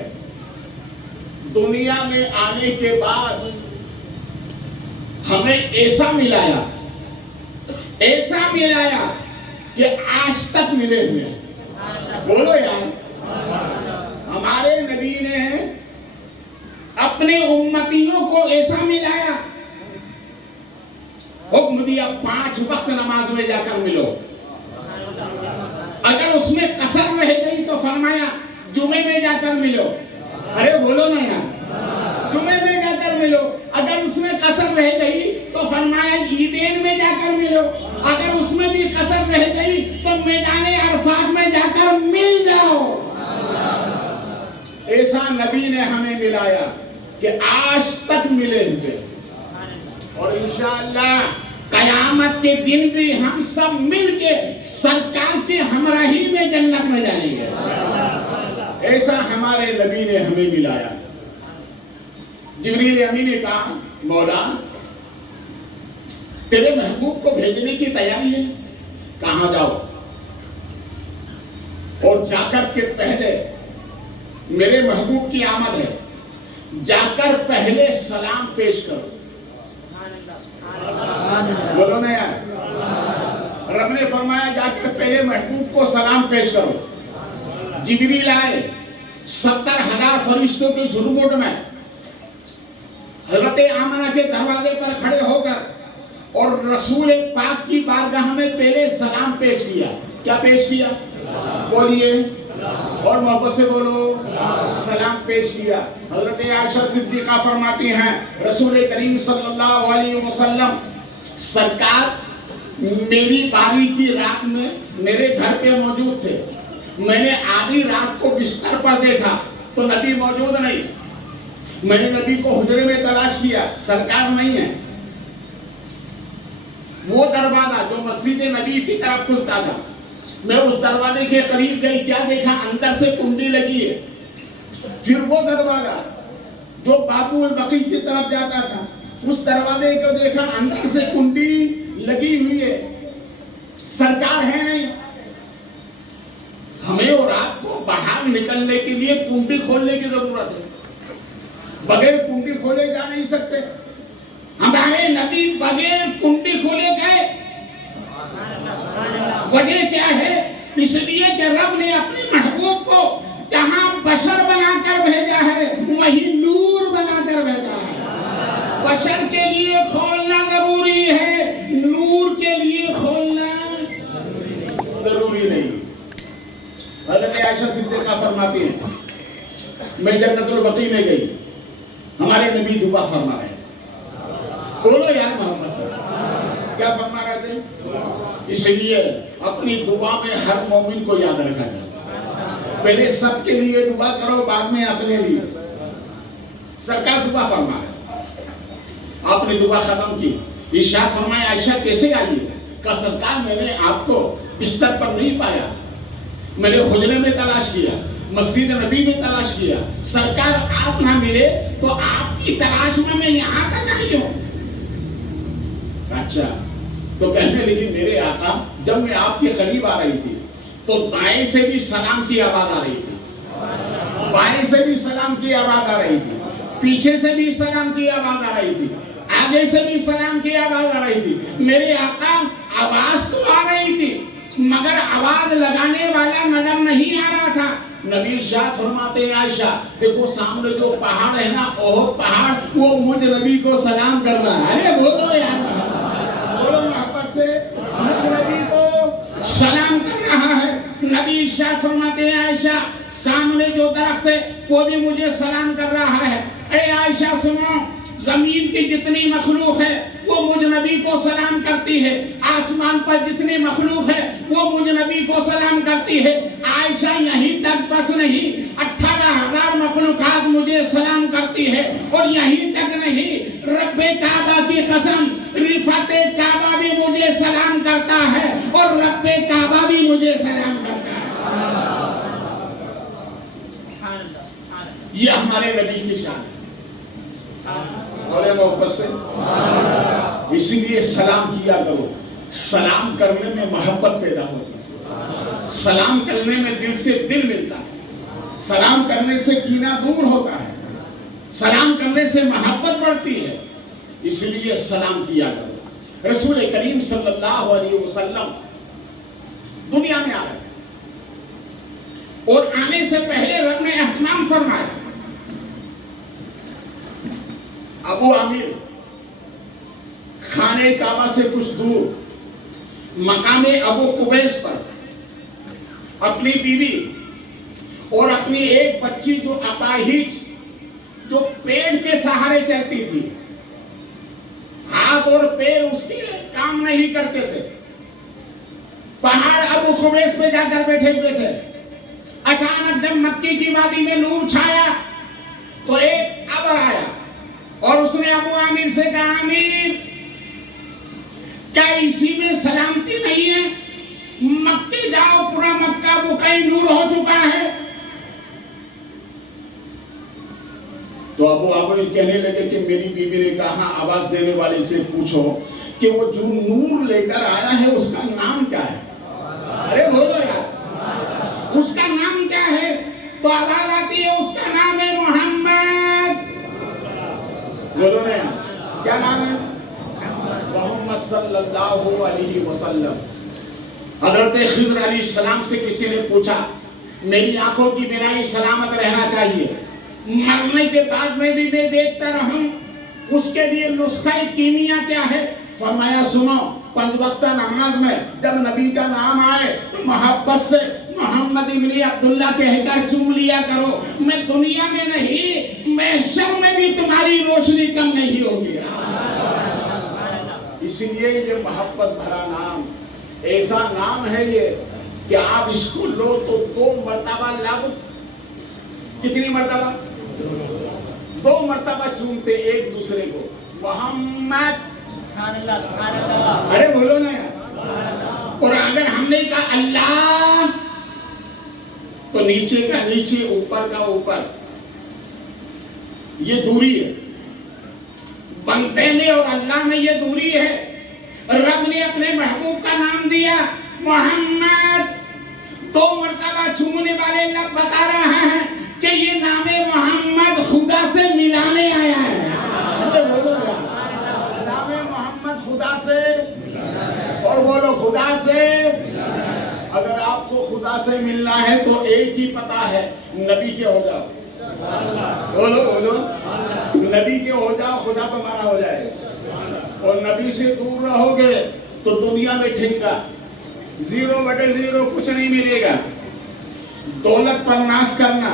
دنیا میں آنے کے بعد ہمیں ایسا ملایا کہ آج تک ملے ہوئے ہیں. بولو یار. ہمارے نبی نے اپنے امتیوں کو ایسا ملایا، حکم دیا 5 وقت نماز میں جا کر ملو. اگر اس میں قصر رہ گئی تو فرمایا جمعے میں جا کر ملو. ارے بولو نا یار. جمعے میں جا کر ملو. اگر اس میں قصر رہ گئی تو فرمایا عیدین میں جا کر ملو. اگر اس میں بھی قصر رہ گئی تو میدان عرفات میں جا کر مل جاؤ. ایسا نبی نے ہمیں ملایا کہ آج تک ملے ہوئے. اور انشاءاللہ قیامت کے دن بھی ہم سب مل کے سرکار کی ہمراہی میں جنت میں جائیں گے. ایسا ہمارے نبی نے ہمیں ملایا. جبریل امین نے کہا مولا تیرے محبوب کو بھیجنے کی تیاری ہے. کہاں جاؤ؟ اور جا کر کے پہلے میرے محبوب کی آمد ہے، جا کر پہلے سلام پیش کرو. بولو نا یار. رب نے فرمایا جا کر پہلے محبوب کو سلام پیش کرو. جبریل آئے 70,000 فرشتوں کے جھرمٹ میں حضرت آمنہ کے دروازے پر کھڑے ہو کر اور رسول پاک کی بارگاہ میں پہلے سلام پیش کیا. کیا پیش کیا؟ بولیے اور محبت سے بولو. سلام پیش کیا. حضرت عائشہ صدیقہ فرماتی ہیں رسول کریم صلی اللہ علیہ وسلم سرکار میری باری کی رات میں میرے گھر پہ موجود تھے. میں نے آدھی رات کو بستر پر دیکھا تو نبی موجود نہیں. میں نے نبی کو حجرے میں تلاش کیا، سرکار نہیں ہے. وہ دروازہ جو مسجد نبی کی طرف کھلتا تھا، میں اس دروازے کے قریب گئی. کیا دیکھا؟ اندر سے کنڈی لگی ہے. پھر وہ دروازہ جو بابو البقیع کی طرف جاتا تھا، اس دروازے کو دیکھا، اندر سے کنڈی لگی ہوئی ہے. سرکار ہے نہیں. ہمیں اور آپ کو باہر نکلنے کے لیے کنڈی کھولنے کی ضرورت ہے. بغیر کنڈی کھولے جا نہیں سکتے. ہمارے نبی بغیر کنڈی کھولے گئے. وجہ کیا ہے؟ اس لیے کہ رب نے اپنے محبوب کو جہاں بشر بنا کر بھیجا ہے وہی نور بنا کر بھیجا ہے. بشر کے لیے کھولنا ضروری ہے، نور کے لیے کھولنا ضروری نہیں. حضرت عائشہ صدیقہ فرماتی ہیں میں جنت البقیع میں گئی، ہمارے نبی دعا فرما رہے ہیں، بولو یار محمد صلی اللہ علیہ وسلم کیا فرما رہے تھے؟ اس لیے اپنی دعا میں ہر مومن کو یاد رکھا جائے، پہلے سب کے لیے دعا کرو، بعد میں اپنے لیے۔ سرکار دعا فرما رہے، آپ نے دعا ختم کی، ارشاد فرمایا عائشہ کیسے آئی؟ کہا سرکار میں نے آپ کو بستر پر نہیں پایا، میں نے حجرے میں تلاش کیا، مسجد نبی میں تلاش کیا، سرکار آپ نہ ملے تو آپ کی تلاش میں یہاں تک آئی ہوں۔ اچھا، تو کہنے لگی میرے آقا جب میں آپ کے قریب آ رہی تھی تو دائیں سے بھی سلام کی آواز آ رہی تھی، بائیں سے بھی سلام کی آواز آ رہی تھی، پیچھے سے بھی سلام کی آواز آ رہی تھی، آگے سے بھی سلام کی آواز آ رہی تھی۔ میرے آقا آواز تو آ رہی تھی مگر آواز لگانے والا نظر نہیں آ رہا تھا۔ نبی ارشاد فرماتے ہیں عائشہ دیکھو سامنے جو پہاڑ ہے نا، احد پہاڑ، وہ مجھ نبی کو سلام کر رہا ہے۔ ارے بولو یار، بولو محبت سے، مجھ نبی کو سلام کر رہا ہے۔ نبی ارشاد فرماتے ہیں عائشہ سامنے جو درخت ہے وہ بھی مجھے سلام کر رہا ہے۔ اے عائشہ سنو، زمین کی جتنی مخلوق ہے وہ مجھ نبی کو سلام کرتی ہے، آسمان پر جتنی مخلوق ہے وہ مجھ نبی کو سلام کرتی ہے۔ عائشہ یہیں تک بس نہیں، 18,000 مخلوقات مجھے سلام کرتی ہے، اور یہیں تک نہیں، رب کعبہ کی قسم رفعت کعبہ بھی مجھے سلام کرتا ہے، اور رب کعبہ بھی مجھے سلام کرتا ہے۔ یہ ہمارے نبی کی شان ہے، بولے محبت سے، اسی لیے سلام کیا کرو۔ سلام کرنے میں محبت پیدا ہوتی ہے، سلام کرنے میں دل سے دل ملتا ہے، سلام کرنے سے کینہ دور ہوتا ہے، سلام کرنے سے محبت بڑھتی ہے، اس لیے سلام کیا کرو۔ رسول کریم صلی اللہ علیہ وسلم دنیا میں آ رہے ہیں، اور آنے سے پہلے رب نے اہتمام فرمایا۔ ابو عامر خانہ کعبہ سے کچھ دور مقام ابو قبیس پر اپنی بیوی اور اپنی ایک بچی جو اپاہج، جو پیڑ کے سہارے چلتی تھی، ہاتھ اور پیر اس کے کام نہیں کرتے تھے، پہاڑ ابو قبیس پہ جا کر بیٹھے ہوئے تھے۔ اچانک جب مکی کی وادی میں نور چھایا تو ایک ابر آیا، اور اس نے ابو عامر سے کہا عامر کیا اسی میں سلامتی نہیں ہے؟ مکے جاؤ، پورا مکہ بقعہ نور ہو چکا ہے۔ تو ابو عامر کہنے لگے کہ میری بیوی نے کہا آواز دینے والے سے پوچھو کہ وہ جو نور لے کر آیا ہے اس کا نام کیا ہے؟ ارے بولو یار، اس کا نام کیا ہے؟ تو آواز آتی ہے اس کا نام ہے محمد۔ بولو نا، کیا نام ہے؟ محمد صلی اللہ علیہ وسلم۔ حضرت خضر علیہ السلام سے کسی نے پوچھا میری آنکھوں کی بینائی سلامت رہنا چاہیے، مرنے کے بعد میں بھی میں دیکھتا رہوں، اس کے لیے نسخہ کیمیا کیا ہے؟ فرمایا سنو، 5 وقتہ نماز میں جب نبی کا نام آئے تو محبت سے محمد ابن عبداللہ کہہ کر چوم لیا کرو، میں دنیا میں نہیں محشر میں بھی تمہاری روشنی کم نہیں ہوگی۔ اس لیے یہ محبت بھرا نام، ایسا نام ہے یہ کہ آپ اس کو لو تو 2 مرتبہ لاؤ، کتنی مرتبہ؟ 2 مرتبہ چومتے ایک دوسرے کو، محمد، سبحان اللہ سبحان اللہ، ارے بولو نا یار۔ اور اگر ہم نے کہا اللہ تو نیچے کا نیچے، اوپر کا اوپر، یہ دوری ہے، بندے میں اور اللہ میں یہ دوری ہے۔ رب نے اپنے محبوب کا نام دیا محمد، 2 مرتبہ چھونے والے لب بتا رہا ہے کہ یہ نام محمد خدا سے ملانے آیا ہے۔ نام محمد خدا سے، اور بولو خدا سے۔ اگر آپ کو خدا سے ملنا ہے تو ایک ہی پتہ ہے، نبی کے ہو جاؤ، بولو بولو، نبی کے ہو جاؤ، خدا تمہارا ہو جائے۔ اور نبی سے دور رہو گے تو دنیا میں ٹھنکا 0/0 کچھ نہیں ملے گا۔ دولت پر ناز کرنا،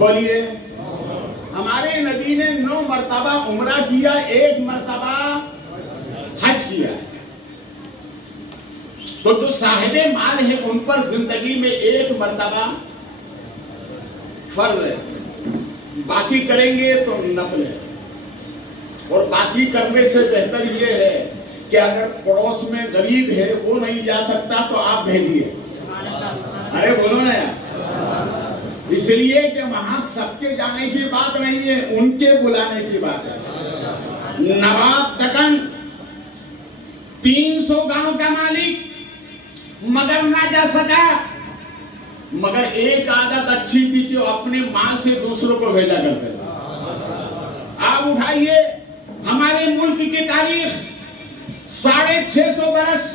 بولیے ہمارے نبی نے 9 مرتبہ عمرہ کیا، 1 مرتبہ حج کیا ہے. تو جو صاحب مال ہے ان پر زندگی میں 1 مرتبہ فرض ہے، باقی کریں گے تو نفل ہے. اور باقی کرنے سے بہتر یہ ہے کہ اگر پڑوس میں غریب ہے وہ نہیں جا سکتا تو آپ بھیجیے. ارے بولو نا یار. اس لیے کہ وہاں سب کے جانے کی بات نہیں ہے، ان کے بلانے کی بات ہے. نواب تکن 300 گاؤں کا مالک مگر نہ جا سکا، مگر ایک عادت اچھی تھی کہ وہ اپنے مال سے دوسروں کو بھیجا کرتے تھے. آپ اٹھائیے ہمارے ملک کی تاریخ، 650 برس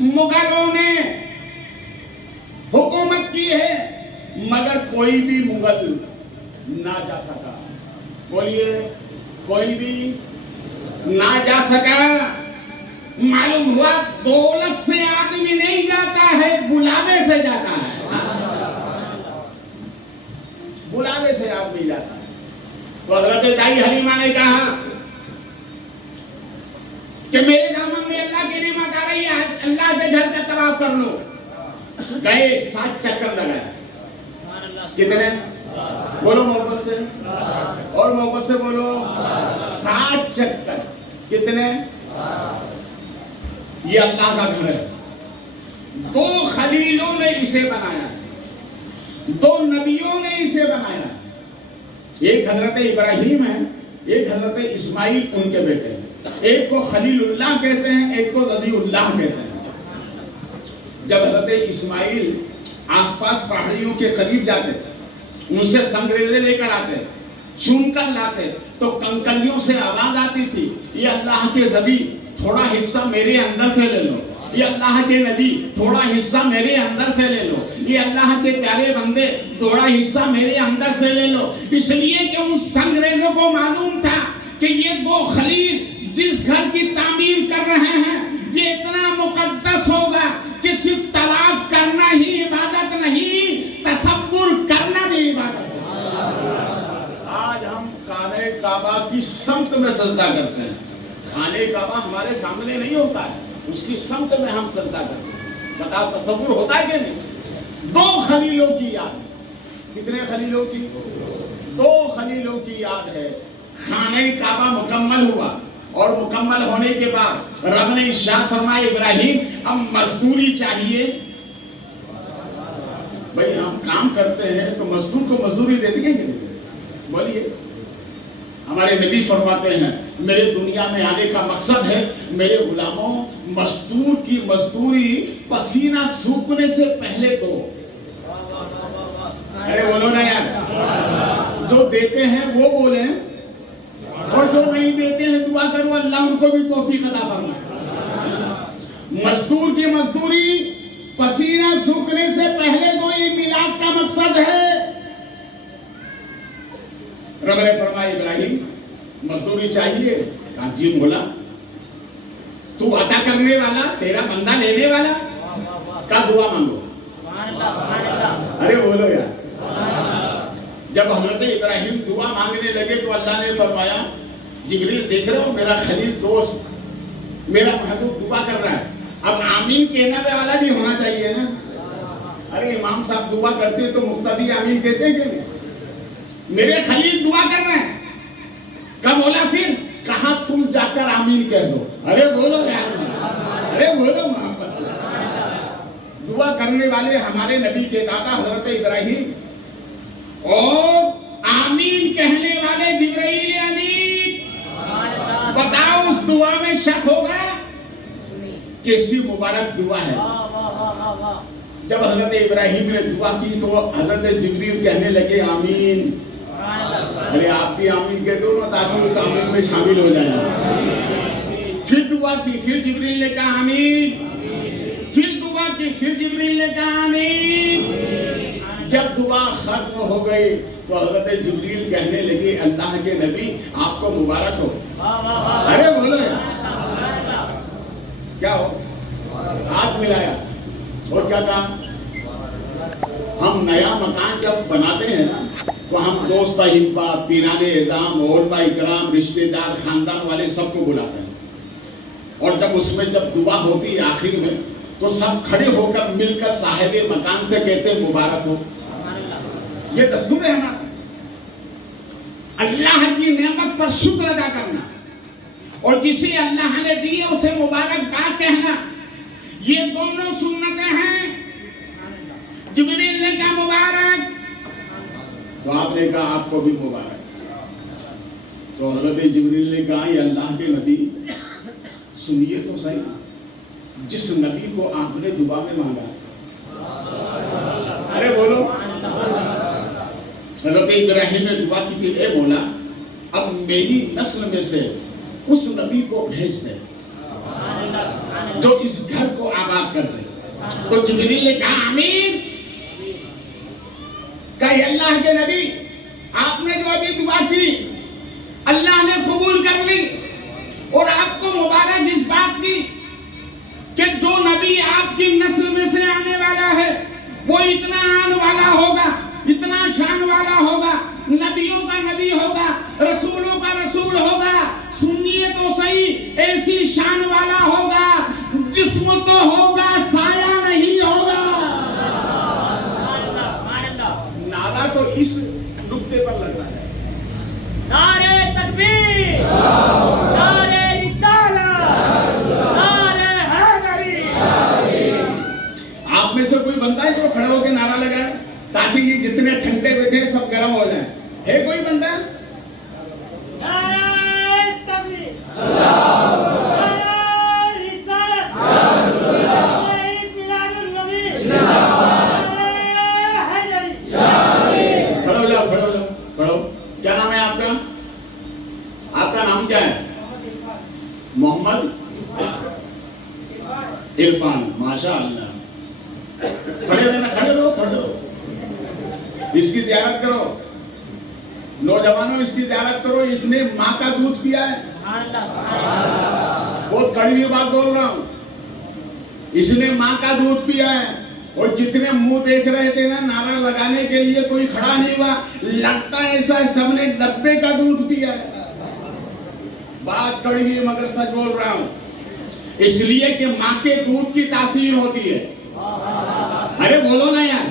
مغلوں نے حکومت کی ہے مگر کوئی بھی مغل نہ جا سکا. بولیے کوئی بھی نہ جا سکا. معلوم ہوا دولت سے آدمی نہیں جاتا ہے، بلاوے سے جاتا ہے. بلاوے سے آدمی جاتا ہے. تو حضرت دائی حلیمہ نے کہا کہ میرے دامن میں اللہ کی نعمت آ رہی ہے، اللہ کے گھر کا طواف کر لو. گئے 7 چکر لگائے. کتنے؟ بولو محبت سے، اور محبت سے بولو. 7 چکر. کتنے؟ یہ اللہ کا گھر ہے. 2 خلیلوں نے اسے بنایا، 2 نبیوں نے اسے بنایا. ایک حضرت ابراہیم ہے، ایک حضرت اسماعیل ان کے بیٹے ہیں. ایک کو خلیل اللہ کہتے ہیں، ایک کو ذبیح اللہ کہتے ہیں. جب حضرت اسماعیل آس پاس پہاڑیوں کے قریب جاتے، ان سے سنگریزے لے کر آتے، چون کر لاتے، تو کنکریوں سے آواز آتی تھی، یہ اللہ کے ذبیح تھوڑا حصہ میرے اندر سے لے لو، یہ اللہ کے نبی تھوڑا حصہ میرے اندر سے لے لو، یہ اللہ کے پیارے بندے تھوڑا حصہ میرے اندر سے لے لو. اس لیے کہ ان سنگریزوں کو معلوم تھا کہ یہ 2 خلیل جس گھر کی تعمیر کر رہے ہیں یہ اتنا مقدس ہوگا کہ صرف طواف کرنا ہی عبادت نہیں، تصور کرنا بھی عبادت ہے. آج ہم خانہ کعبہ کی سمت میں سجدہ کرتے ہیں. خانہ کعبہ ہمارے سامنے نہیں ہوتا ہے، اس کی سمت میں ہم سجدہ کرتے ہیں. بتاؤ تصور ہوتا ہے کہ نہیں؟ 2 خلیلوں کی یاد. کتنے خلیلوں کی؟ 2 خلیلوں کی یاد ہے. خانہ کعبہ مکمل ہوا، اور مکمل ہونے کے بعد رب نے ارشاد فرمایا ابراہیم اب مزدوری چاہیے. بھئی ہم کام کرتے ہیں تو مزدور کو مزدوری دے دیں گے. بولیے. ہمارے نبی فرماتے ہیں میرے دنیا میں آنے کا مقصد ہے میرے غلاموں مزدور کی مزدوری پسینہ سوکھنے سے پہلے دو. ارے بولو نا یار. جو دیتے ہیں وہ بولیں، اور جو نہیں دیتے ہیں دعا کرو اللہ ان کو بھی توفیق عطا فرمائے. مزدور کی مزدوری پسینہ سوکھنے سے پہلے دو، یہ میلاد کا مقصد ہے. رب نے فرمایا ابراہیم مزدوری چاہیے؟ کہا جی مولا. تو عطا کرنے والا، تیرا بندہ لینے والا. کہا دعا مانگو. ارے بولو یار. جب حضرت ابراہیم دعا مانگنے لگے تو اللہ نے فرمایا جبریل دیکھ رہے ہو میرا خلیل دوست میرا محبوب دعا کر رہا ہے، اب آمین کہنے والا بھی ہونا چاہیے نا. ارے امام صاحب دعا کرتے تو مقتدی آمین کہتے کہ نہیں؟ میرے خلیل دعا کر رہے ہیں. کب بولا پھر؟ کہا تم جا کر آمین کہہ دو. ارے بولو یار. ارے بولو محبت سے. دعا کرنے والے ہمارے نبی کے دادا حضرت ابراہیم، اور آمین کہنے والے جبرائیل امین. بتاؤ اس دعا میں شک ہوگا؟ کیسی مبارک دعا ہے. جب حضرت ابراہیم نے دعا کی تو حضرت جبرائیل کہنے لگے آمین. ارے آپ بھی آمین کہہ دو نا تاکہ اس آمین میں شامل ہو جائیں. پھر دعا کی، پھر جبرائیل نے کہا آمین. پھر دعا کی، پھر جبرائیل نے کہا آمین. جب دعا ختم ہو گئی تو حضرت جبریل کہنے لگے اللہ کے نبی آپ کو مبارک ہو. ارے بولو یار. کیا ہو؟ ہاتھ ملایا اور کیا کہا؟ ہم نیا مکان جب بناتے ہیں نا تو ہم دوست احبا، پیران اعظام، علماء اکرام، رشتہ دار، خاندان والے سب کو بلاتے ہیں، اور جب اس میں جب دعا ہوتی ہے آخر میں تو سب کھڑے ہو کر مل کر صاحب مکان سے کہتے ہیں مبارک ہو. یہ دستور ہے ہمارا. اللہ کی نعمت پر شکر ادا کرنا اور جسے اللہ نے دی ہے اسے مبارکباد کہنا، یہ دونوں سنتیں ہیں. جبریل نے کہا مبارک، تو آپ نے کہا آپ کو بھی مبارک. تو حضرت جبریل نے کہا یہ اللہ کے نبی سنیے تو صحیح، جس نبی کو آپ نے دعا میں مانگا، ارے بولو. حضرت ابراہیم نے دعا کی تھی اے مولا اب میری نسل میں سے اس نبی کو بھیج دے جو اس گھر کو آباد کر دے. تو جبریل نے کہا آمین. کہ اللہ کے نبی آپ نے جو ابھی دعا کی اللہ نے قبول کر لی، اور آپ کو مبارک اس بات کی کہ جو نبی آپ کی نسل میں سے آنے والا ہے وہ اتنا آن والا ہوگا، اتنا شان والا ہوگا، نبیوں کا نبی ہوگا، رسولوں کا رسول ہوگا. سنیے تو صحیح، ایسی شان والا ہوگا، جسم تو ہوگا سایہ نہیں ہوگا. نعرہ تو اس نقطے پر لگتا ہے. نعرے تکبیر، نعرے رسالت، نعرے حیدری. آپ میں سے کوئی بندہ ہے جو کھڑا ہو کے نعرہ لگائے تاکہ یہ جتنے ٹھنڈے بیٹھے سب گرم ہو جائیں؟ ہے کوئی بندہ؟ نعرے تکبیر، نعرے رسالت، نعرے میلاد النبی، نعرے حیدری. کھڑو جاؤ، کھڑو جاؤ، کھڑو. کیا نام ہے آپ کا؟ آپ کا نام کیا ہے؟ محمد عرفان. ماشاء اللہ. کھڑے رہنا، کھڑے رہو، کھڑے رہو. اس کی زیارت کرو نوجوانوں، اس کی زیارت کرو. اس نے ماں کا دودھ پیا ہے. بہت کڑوی بات بول رہا ہوں. اس نے ماں کا دودھ پیا ہے، اور جتنے منہ دیکھ رہے تھے نا نعرہ لگانے کے لیے کوئی کھڑا نہیں ہوا. لگتا ہے ایسا ہے سب نے ڈبے کا دودھ پیا ہے. بات کڑوی ہے مگر سچ بول رہا ہوں. اس لیے کہ ماں کے دودھ کی تاثیر ہوتی ہے. ارے بولو نا یار.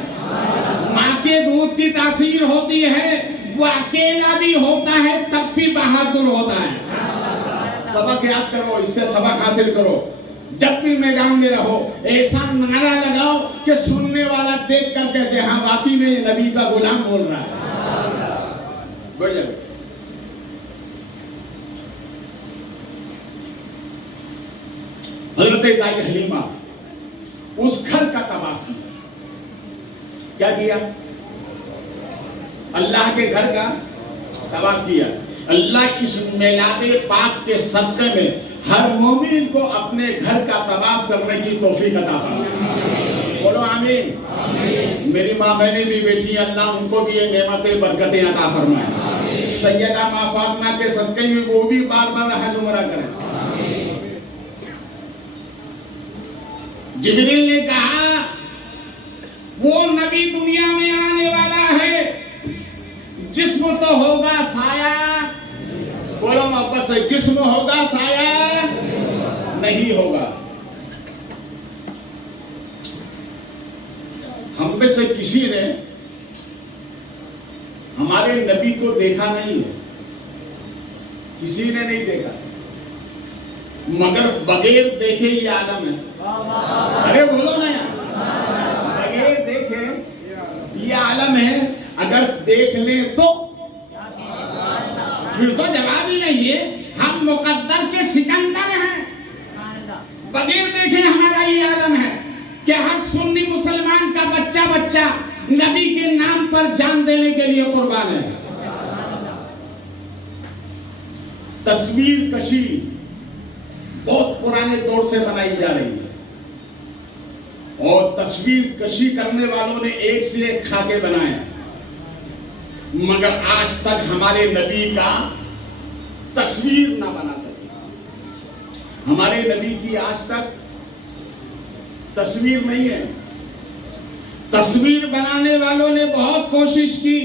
ماں کے دودھ کی تاثیر ہوتی ہے. وہ اکیلا بھی ہوتا ہے تب بھی بہادر ہوتا ہے. سبق یاد کرو، اس سے سبق حاصل کرو. جب بھی میدان میں رہو ایسا نعرہ لگاؤ کہ سننے والا دیکھ کر کہتے ہاں واقعی میں نبی کا غلام بول رہا ہے. بڑھ جائے. حضرت دائی حلیمہ اس گھر کا طواف کیا. کیا کیا؟ اللہ کے گھر کا طواف کیا. اللہ اس میلاد پاک کے صدقے میں ہر مومن کو اپنے گھر کا طواف کرنے کی توفیق عطا فرمائے. بولو آمین. میری ماں بہنیں بھی بیٹھی ہیں، اللہ ان کو بھی یہ نعمتیں برکتیں عطا فرمائے. سیدہ ماں فاطمہ کے صدقے میں وہ بھی بار بار حج عمرہ کریں. جبریل نے کہا وہ نبی دنیا میں آنے والا ہے، جسم تو ہوگا سایہ. بولو محبت سے، جسم ہوگا سایہ نہیں ہوگا. ہم میں سے کسی نے ہمارے نبی کو دیکھا نہیں ہے، کسی نے نہیں دیکھا، مگر بغیر دیکھے یہ عالم ہے. ارے بولو نا یار. بغیر دیکھے یہ عالم ہے، اگر دیکھ لیں تو پھر تو جواب ہی نہیں ہے. ہم مقدر کے سکندر ہیں. بغیر دیکھے ہمارا یہ عالم ہے کہ ہر سنی مسلمان کا بچہ بچہ نبی کے نام پر جان دینے کے لیے قربان ہے. تصویر کشی بہت پرانے دور سے بنائی جا رہی ہے، اور تصویر کشی کرنے والوں نے ایک سے ایک خاکے بنائے، مگر آج تک ہمارے نبی کا تصویر نہ بنا سکے. ہمارے نبی کی آج تک تصویر نہیں ہے. تصویر بنانے والوں نے بہت کوشش کی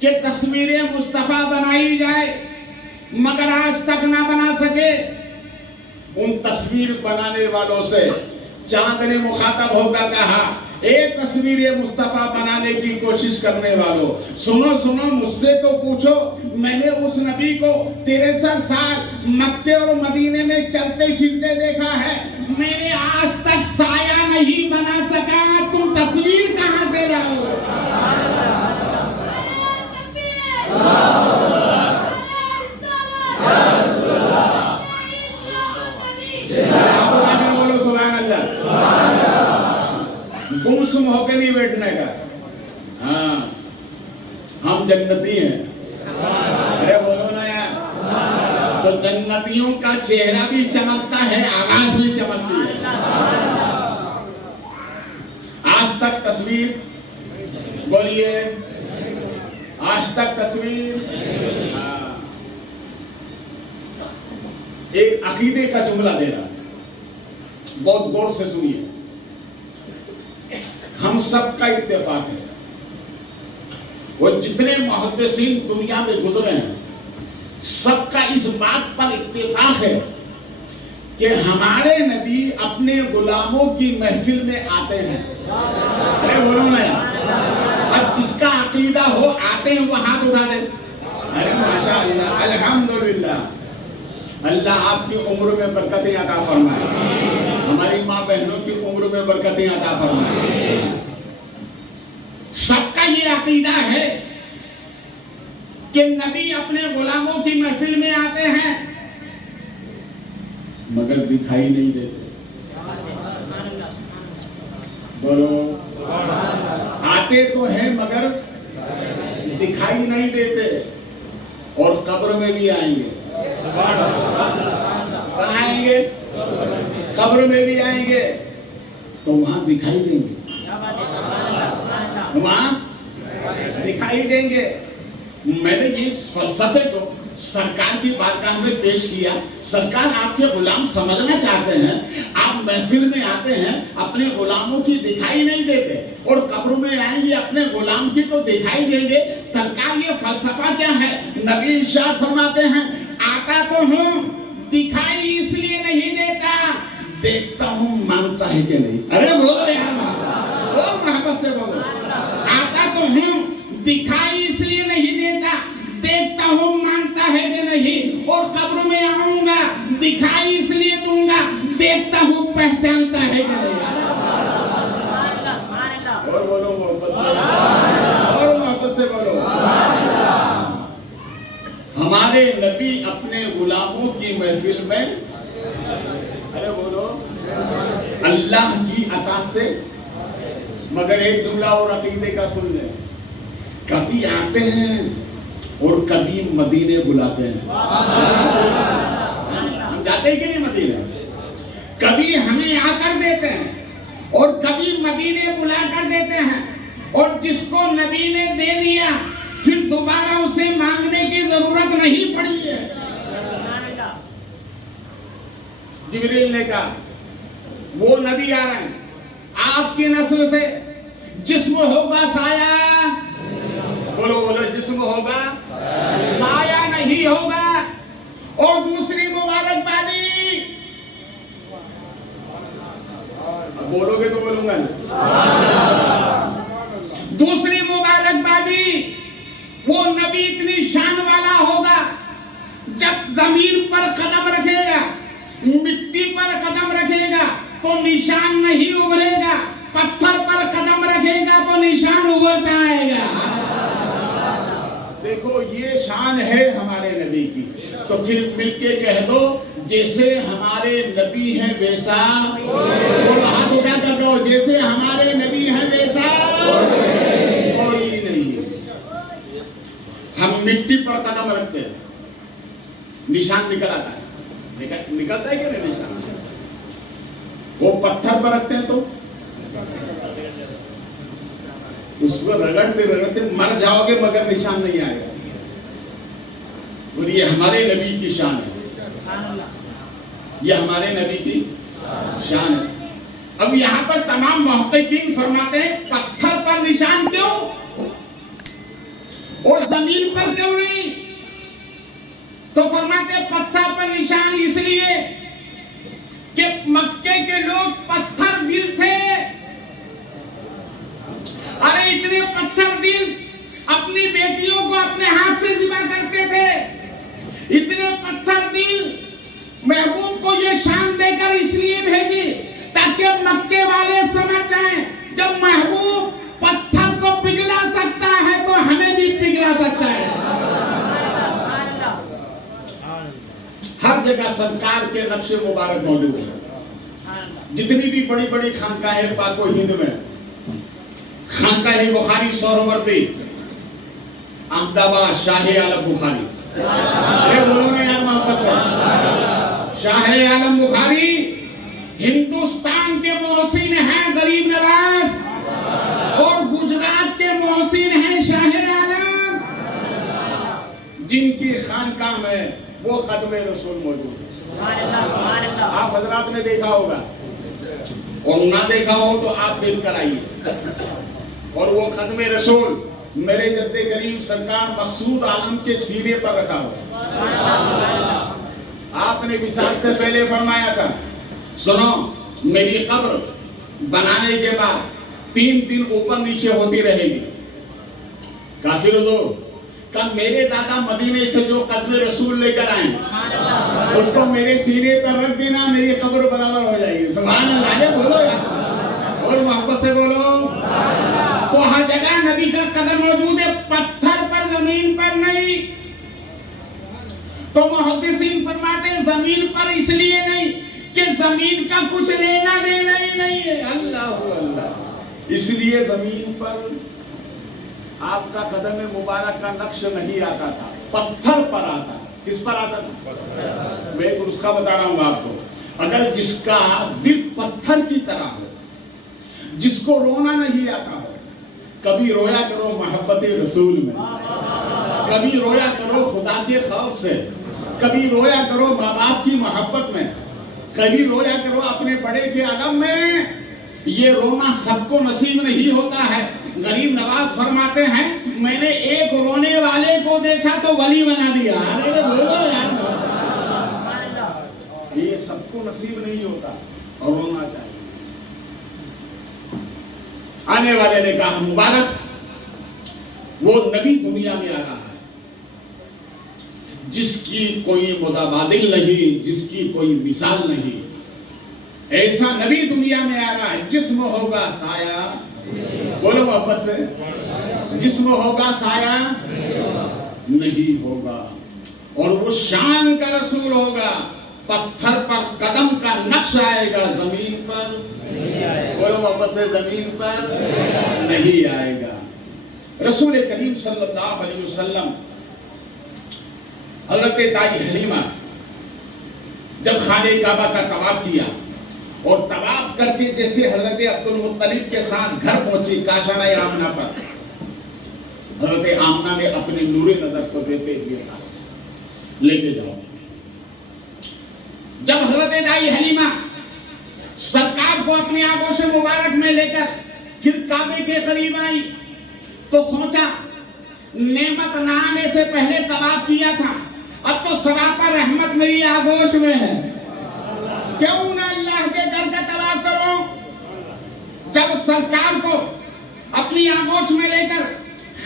کہ تصویر مصطفیٰ بنائی جائے مگر آج تک نہ بنا سکے. ان تصویر بنانے والوں سے چاند نے مخاطب ہو کر کہا اے تصویر مصطفیٰ بنانے کی کوشش کرنے والوں، سنو سنو مجھ سے تو پوچھو، میں نے اس نبی کو 63 سال مکے اور مدینے میں چلتے پھرتے دیکھا ہے، میں نے آج تک سایہ نہیں بنا سکا، تم تصویر کہاں سے لاؤ؟ بولو سبحان اللہ. گمسم ہو کے نہیں بیٹھنے کا. ہاں ہم جنتی ہیں. ارے بولو نا یار. تو جنتیوں کا چہرہ بھی چمکتا ہے، آواز بھی چمکتی ہے. آج تک تصویر بولیے، آج تک تصویر. ایک عقیدے کا جملہ دے رہا، بہت غور سے سنیے. ہم سب کا اتفاق ہے، وہ جتنے محدثین دنیا میں گزرے ہیں سب کا اس بات پر اتفاق ہے کہ ہمارے نبی اپنے غلاموں کی محفل میں آتے ہیں. ارے بولو نا یار. اب جس کا عقیدہ ہو آتے ہیں وہ ہاتھ اٹھا دے. ارے ماشاءاللہ الحمدللہ. اللہ آپ کی عمر میں برکتیں عطا فرمائے، ہماری ماں بہنوں کی عمر میں برکتیں عطا فرمائے. سب کا یہ عقیدہ ہے کہ نبی اپنے غلاموں کی محفل میں آتے ہیں مگر دکھائی نہیں دیتے. بولو. آتے تو ہیں مگر دکھائی نہیں دیتے. اور قبر میں بھی آئیں گے. کہاں آئیں گے؟ قبر میں بھی آئیں گے تو وہاں دکھائی دیں گے. وہاں دکھائی دیں گے. میں نے اس فلسفے کو سرکار کی بارگاہ میں پیش کیا. سرکار آپ کے غلام سمجھنا چاہتے ہیں، آپ محفل میں آتے ہیں اپنے غلاموں کی دکھائی نہیں دیتے اور قبر میں آئیں گے اپنے غلام کی تو دکھائی دیں گے. سرکار یہ فلسفہ کیا ہے؟ نبی ارشاد فرماتے ہیں آتا تو ہوں دکھائی اس لیے نہیں دیتا، دیکھتا ہوں مانتا ہے کہ نہیں. ارے بولو یار، اور محبت سے بولو. آتا تو ہوں دکھائی اس لیے نہیں دیتا، دیکھتا ہوں مانتا ہے کہ نہیں. اور قبر میں آؤں گا دکھائی اس لیے دوں گا، دیکھتا ہوں پہچانتا ہے کہ نہیں. اور بولو محبت سے، اور محبت سے بولو. ہمارے نبی اپنے غلاموں کی محفل میں، ارے بولو، اللہ کی عطا سے. مگر ایک جملہ اور عقیدے کا سن لیں، کبھی آتے ہیں اور کبھی مدینے بلاتے ہیں. ہم جاتے ہیں کہ نہیں مدینے؟ کبھی ہمیں آ کر دیتے ہیں اور کبھی مدینے بلا کر دیتے ہیں. اور جس کو نبی نے دے دیا پھر دوبارہ اسے مانگنے کی ضرورت نہیں پڑی ہے. جبریل نے کہا وہ نبی آ رہے ہیں آپ کی نسل سے، جسم ہوگا سایہ. بولو بولو، جسم ہوگا سایہ نہیں ہوگا. اور دوسری مبارکبادی، بولو گے تو بولوں گا. دوسری مبارکبادی، وہ نبی اتنی شان والا ہوگا جب زمین پر قدم رکھے گا، مٹی پر قدم رکھے گا تو نشان نہیں ابھرے گا، پتھر پر قدم رکھے گا تو نشان ابھرتا آئے گا. دیکھو یہ شان ہے ہمارے نبی کی. تو پھر مل کے کہہ دو جیسے ہمارے نبی ہیں ویسا. ہاتھ اٹھا کر کہو جیسے ہمارے نبی ہیں ویسا کوئی نہیں. ہم مٹی پر قدم رکھتے ہیں نشان نکل آتا ہے. نکلتا ہے کہ نہیں نشان؟ وہ پتھر پر رکھتے ہیں تو اس کو رگڑتے رگڑتے مر جاؤ گے مگر نشان نہیں آئے گا. اور یہ ہمارے نبی کی شان ہے، یہ ہمارے نبی کی شان ہے. اب یہاں پر تمام محققین فرماتے ہیں پتھر پر نشان کیوں؟ اور زمین پر کیوں نہیں؟ تو فرماتے پتھر پر نشان اس لیے کہ مکے کے لوگ پتھر دل تھے. ارے اتنے پتھر دل اپنی بیٹیوں کو اپنے ہاتھ سے ذبح کرتے تھے. اتنے پتھر دل محبوب کو یہ شان دے کر اس لیے بھیجی تاکہ مکے والے سمجھ جائیں جب محبوب پتھر کو پگھلا سکتا ہے تو ہمیں بھی پگھلا سکتا ہے. ہر جگہ سرکار کے نقش مبارک موجود ہے. جتنی بھی بڑی بڑی خانقاہیں پاک و ہند میں، خانقاہ بخاری سہروردی احمد آباد شاہ عالم بخاری، ارے بولو نا یار محبت سے، شاہ عالم بخاری ہندوستان کے محسن ہیں غریب نواز، اور گجرات کے محسن ہیں شاہ عالم، جن کی خانقاہ میں وہ قدم رسول موجود ہے. آپ حضرات نے دیکھا ہوگا اور نہ دیکھا ہو تو آپ دیکھ کر آئیے. اور وہ قدم رسول میرے جد کریم سرکار مقصود عالم کے سینے پر رکھا ہوا. آپ نے وصال سے پہلے فرمایا تھا سنو میری قبر بنانے کے بعد 3 دن اوپر نیچے ہوتی رہے گی. کافر حضور کہ میرے دادا مدینے سے جو قدم رسول لے کر آئیں اس کو میرے سینے پر رکھ دینا، میری قبر برابر ہو جائے گی. سبحان اللہ بولو یار اور محبت سے بولو. تو ہر جگہ نبی کا قدم موجود ہے، پتھر پر زمین پر نہیں. تو محدثین فرماتے ہیں زمین پر اس لیے نہیں کہ زمین کا کچھ لینا دینا ہی نہیں ہے. اللہ اللہ، اس لیے زمین پر آپ کا قدم مبارک کا نقش نہیں آتا تھا، پتھر پر آتا. کس پر آتا تھا؟ میں ایک نسخہ بتا رہا ہوں آپ کو. اگر جس کا دل پتھر کی طرح ہو، جس کو رونا نہیں آتا ہو، کبھی رویا کرو محبت رسول میں، کبھی رویا کرو خدا کے خوف سے، کبھی رویا کرو ماں باپ کی محبت میں، کبھی رویا کرو اپنے بڑے کے ادب میں. یہ رونا سب کو نصیب نہیں ہوتا ہے. غریب نواز فرماتے ہیں میں نے ایک رونے والے کو دیکھا تو ولی بنا دیا. یہ سب کو نصیب نہیں ہوتا اور رونا چاہیے. آنے والے نے کہا مبارک وہ نبی دنیا میں آ رہا ہے جس کی کوئی متبادل نہیں، جس کی کوئی مثال نہیں. ایسا نبی دنیا میں آ رہا ہے جسم ہوگا سایہ، بولو محبت سے، جسم ہوگا سایہ نہیں ہوگا. اور وہ شان کا رسول ہوگا، پتھر پر قدم کا نقش آئے گا، زمین پر بولو محبت سے، زمین پر نہیں آئے گا. رسول کریم صلی اللہ علیہ وسلم حضرت دائی حلیمہ جب خانہ کعبہ کا طواف کیا اور طواف کر کے جیسے حضرت عبد المطلب کے ساتھ گھر پہنچی کاشانہ آمنہ پر، حضرت آمنہ نے اپنے نور نظر کو دیتے ہوئے کہا لے کے جاؤ. جب حضرت دائی حلیمہ سرکار کو اپنی آگوش مبارک میں لے کر پھر کعبے کے قریب آئی تو سوچا نعمت نہ آنے سے پہلے طواف کیا تھا، اب تو سراپا رحمت میری آگوش میں ہے، کیوں نہ اللہ کے در کا طواف کرو. جب سرکار کو اپنی آگوش میں لے کر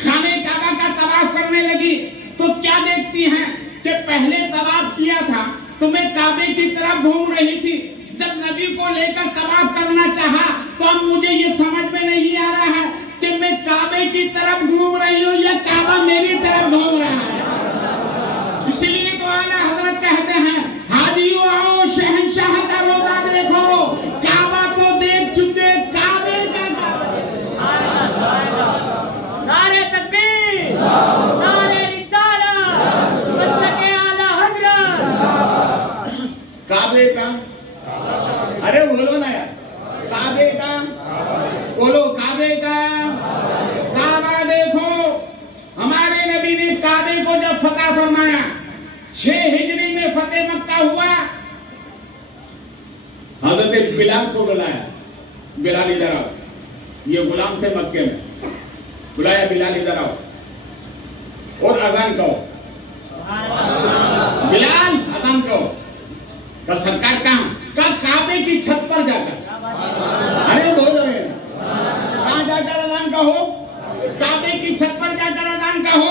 خانہ کعبہ کا طواف کرنے لگی تو کیا دیکھتی ہیں کہ پہلے طواف کیا تھا تو میں کعبے کی طرف گھوم رہی تھی، جب نبی کو لے کر طواف کرنا چاہا تو اب مجھے یہ سمجھ میں نہیں آ رہا ہے کہ میں کعبے کی طرف گھوم رہی ہوں یا کعبہ میری طرف گھوم رہا ہے. اسی لیے تو اعلیٰ حضرت کہتے ہیں حاجیو آؤ شہنشاہ کا روضہ دیکھو، کعبہ کو دیکھ چکے کعبے کا نعرہ تکبیر، نعرہ رسالت، مسلک اعلیٰ حضرت. کعبے کا، ارے بولو نا یار، کعبے کا بولو، کعبے کا. کعبہ دیکھو، ہمارے نبی نے کعبے کو جب فتح فرمایا 6 ہجری میں فتح مکہ ہوا، حضرت بلال کو بلایا، بلال ادھر آؤ. یہ غلام تھے مکے میں، بلایا بلال ادھر آؤ. اور اذان کہو بلال اذان کہو کہ سرکار کہاں کہ کعبے کی چھت پر جا کر ارے بولو کہاں جا کر اذان کہو کعبے کی چھت پر جا کر اذان کہو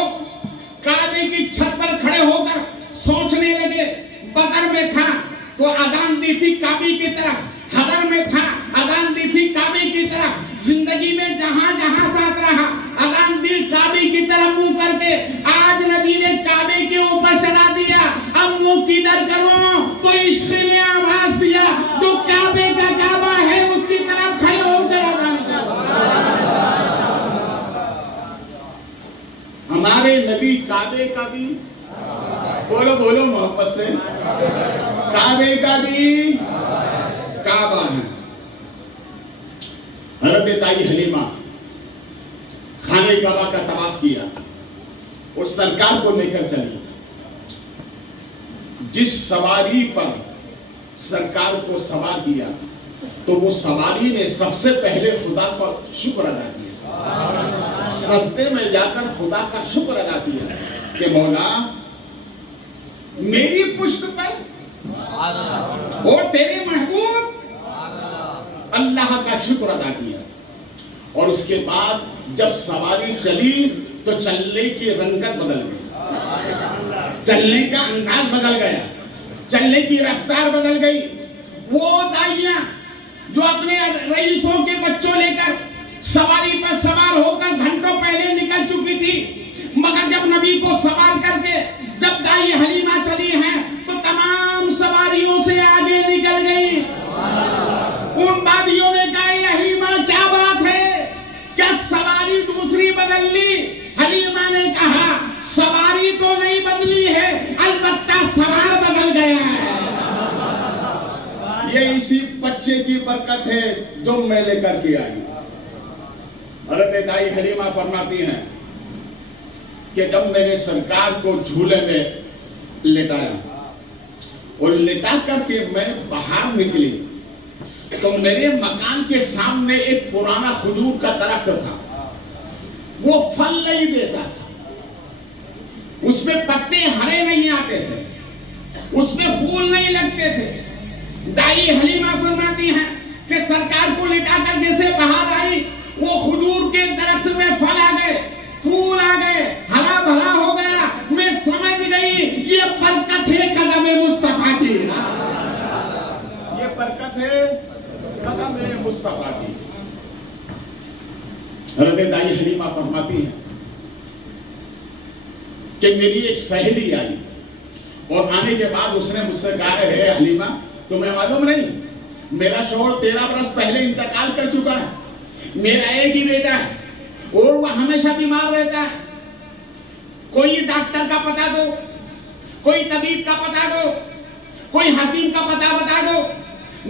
کعبے کی چھت پر کھڑے ہو کر سوچنے لگے بدر میں تھا تو اذان دی تھی کعبے کی طرف حضر میں تھا اذان دی تھی کعبے کی طرف زندگی میں جہاں جہاں ساتھ رہا اذان دی کعبے کی طرف منہ کر کے آج نبی نے کعبے کے اوپر چڑھا دیا اب منہ کدھر کروں تو عشق نے آواز دیا جو کعبے کا کعبہ ہے اس کی طرف کھڑے ہو کر اذان ہمارے نبی کعبے کا بھی بولو بولو محبت سے کعبے کا بھی کعبہ ہے حضرت دائی حلیمہ خانہ کعبہ کا طواف کیا اور سرکار کو لے کر چلی جس سواری پر سرکار کو سوار کیا تو وہ سواری نے سب سے پہلے خدا پر شکر ادا کیا سجدے میں جا کر خدا کا شکر ادا کیا کہ مولا میری پشت پر اور تیرے محبوب اللہ کا شکر ادا کیا اور اس کے بعد جب سواری چلی تو چلنے کی رنگت بدل گئی چلنے کا انداز بدل گیا چلنے کی رفتار بدل گئی وہ دائیاں جو اپنے رئیسوں کے بچوں لے کر سواری پر سوار ہو کر گھنٹوں پہلے نکل چکی تھی مگر جب نبی کو سوار کر کے جب دائی حلیمہ چلی ہیں تو تمام سواریوں سے آگے نکل گئی ان بادیوں نے کہا یہ حلیمہ کیا بات ہے کیا سواری دوسری بدل لی حلیمہ نے کہا سواری تو نہیں بدلی ہے البتہ سوار بدل گیا ہے یہ اسی بچے کی برکت ہے جو میں لے کر کے آئی حضرت دائی حلیمہ فرماتی ہیں کہ جب میں نے سرکار کو جھولے میں لٹایا اور لٹا کر کے میں باہر نکلی تو میرے مکان کے سامنے ایک پرانا کھجور کا درخت تھا وہ پھل نہیں دیتا تھا اس میں پتے ہرے نہیں آتے تھے اس میں پھول نہیں لگتے تھے دائی حلیمہ فرماتی ہیں کہ سرکار کو لٹا کر جیسے باہر آئی وہ کھجور کے درخت میں پھل آ گئے پھول آ گئے ہرا بھرا ہو گیا میں سمجھ گئی یہ برکت ہے قدم مصطفیٰ کی یہ برکت ہے قدم مصطفیٰ کی حضرت دائی حلیمہ فرماتی ہیں کہ میری ایک سہیلی آئی اور آنے کے بعد اس نے مجھ سے کہا ہے حلیمہ تمہیں معلوم نہیں میرا شوہر 13 برس پہلے انتقال کر چکا ہے میرا ایک ہی بیٹا ہے اور وہ ہمیشہ بیمار رہتا ہے کوئی ڈاکٹر کا پتہ دو کوئی طبیب کا پتہ دو کوئی حکیم کا پتہ بتا دو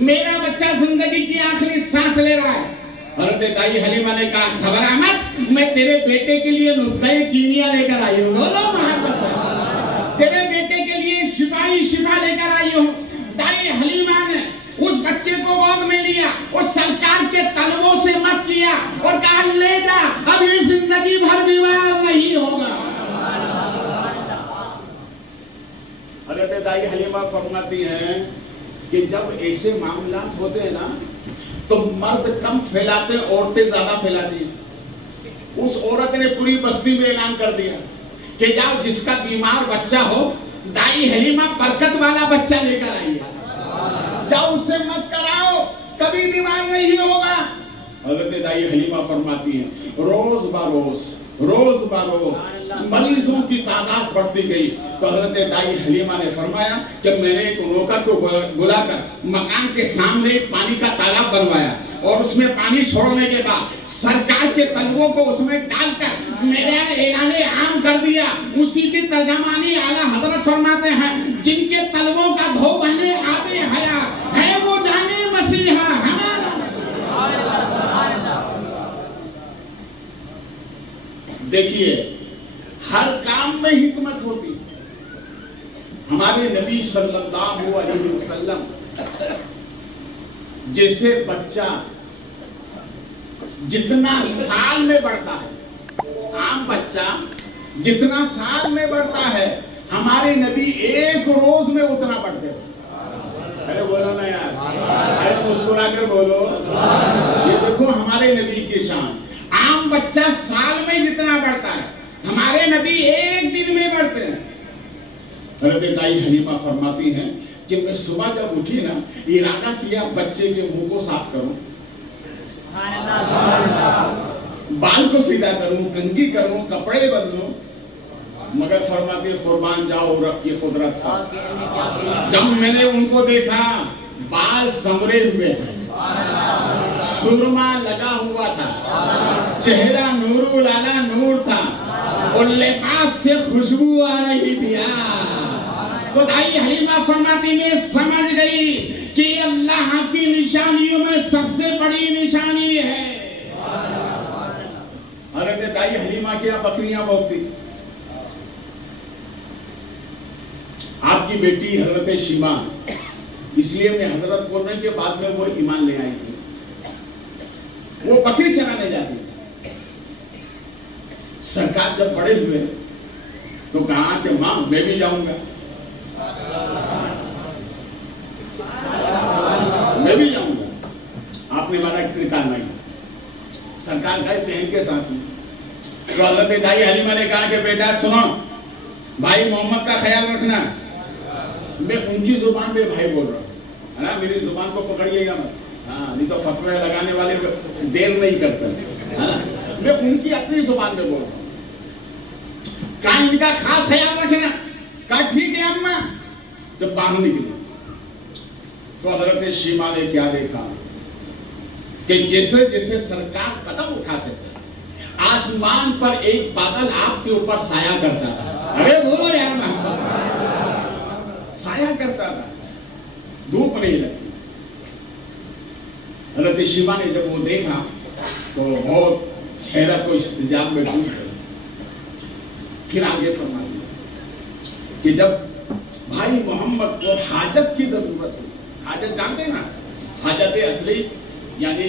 میرا بچہ زندگی کی آخری سانس لے رہا ہے حضرت دائی حلیمہ نے کہا خبر احمد میں تیرے بیٹے کے لیے نسخہ کیمیا لے کر آئی ہوں تیرے بیٹے کے لیے شفا لے کر آئی ہوں دائی حلیمہ نے اس بچے کو گود میں لیا اور سرکار کے طلبوں سے مس کیا اور کہا لے جا اب یہ زندگی بھر بیمار نہیں ہوگا حضرت دائی حلیمہ فرماتی ہیں کہ جب ایسے معاملات ہوتے ہیں نا تو مرد کم پھیلاتے عورتیں زیادہ پھیلاتی ہیں اس عورت نے پوری بستی میں اعلان کر دیا کہ جاؤ جس کا بیمار بچہ ہو دائی حلیمہ برکت والا بچہ لے کر آئی ہے جاؤ اس سے مس کراؤ کبھی بیمار نہیں ہوگا حضرت دائی حلیمہ فرماتی ہیں روز بروز مریضوں کی تعداد بڑھتی گئی تو حضرت دائی حلیمہ نے فرمایا کہ میں نے ایک نوکر کو بلا کر مکان کے سامنے پانی کا تالاب بنوایا اور اس میں پانی چھوڑنے کے بعد سرکار کے طلبوں کو اس میں ڈال کر میرا اعلان عام کر دیا اسی کی ترجمانی اعلیٰ حضرت فرماتے ہیں جن کے طلبوں کا دھو بہنے آب حیات ہے وہ جانے مسیحا دیکھیے ہر کام میں حکمت ہوتی ہمارے نبی صلی اللہ علیہ وسلم جیسے بچہ جتنا سال میں بڑھتا ہے عام بچہ جتنا سال میں بڑھتا ہے ہمارے نبی ایک روز میں اتنا بڑھتے ہیں. ارے بولو نا یار, ارے مسکرا کر بولو. یہ دیکھو ہمارے نبی کی شان. عام بچہ سال میں جتنا بڑھتا ہے ہمارے نبی ایک دن میں بڑھتے ہیں. حضرت دائی حلیمہ فرماتی ہیں کہ میں صبح جب اٹھی نا, ارادہ کیا بچے کے منہ کو صاف کروں, بال کو سیدھا کروں, کنگھی کروں, کپڑے بدلوں, مگر فرماتے قربان جاؤ رب کی قدرت کا. جب میں نے ان کو دیکھا بال سنورے ہوئے تھے, سرما لگا ہوا تھا, چہرہ نور لالا نور تھا, اور لباس سے خوشبو آ رہی تھی. تو دائی حلیمہ فرماتی میں سمجھ گئی کہ اللہ کی نشانیوں میں سب سے بڑی نشانی ہے. حضرت دائی حلیمہ کی بکریاں بہت تھی. آپ کی بیٹی حضرت شیما, اس لیے میں حضرت بول رہے ہیں کہ بعد میں وہ ایمان لے آئی تھی, وہ بکری چرانے جاتی. سرکار جب بڑے ہوئے تو کہا کہ ماں میں بھی جاؤں گا, میں بھی جاؤں گا. آپ نے ہمارا انکار نہیں. سرکار گئے بہن کے ساتھ. تو حضرت دائی حلیمہ نے کہا کہ بیٹا سنو, بھائی محمد کا خیال رکھنا. میں ان کی زبان پہ بھائی بول رہا ہوں, ہے نا, میری زبان کو پکڑیے گا مت. ہاں, نہیں تو فتوے لگانے والے دیر نہیں کرتے. میں ان کی اپنی زبان پہ بول رہا ہوں. کہا ان کا خاص خیال رکھنا. کہا ٹھیک ہے اماں. جب باہر نکلے تو حضرت شیما نے کیا دیکھا کہ جیسے جیسے سرکار قدم اٹھاتے تھے آسمان پر ایک بادل آپ کے اوپر سایہ کرتا تھا. ارے بولو یار, سایہ کرتا تھا, دھوپ نہیں لگتی. حضرت شیما نے جب وہ دیکھا تو بہت حیرت و استعجاب میں ڈوب گئی. پھر آگے فرما دیا کہ جب بھائی محمد کو حاجت کی ضرورت ہوئی. حاجت جانتے ہیں نا, حاجت اصلی یعنی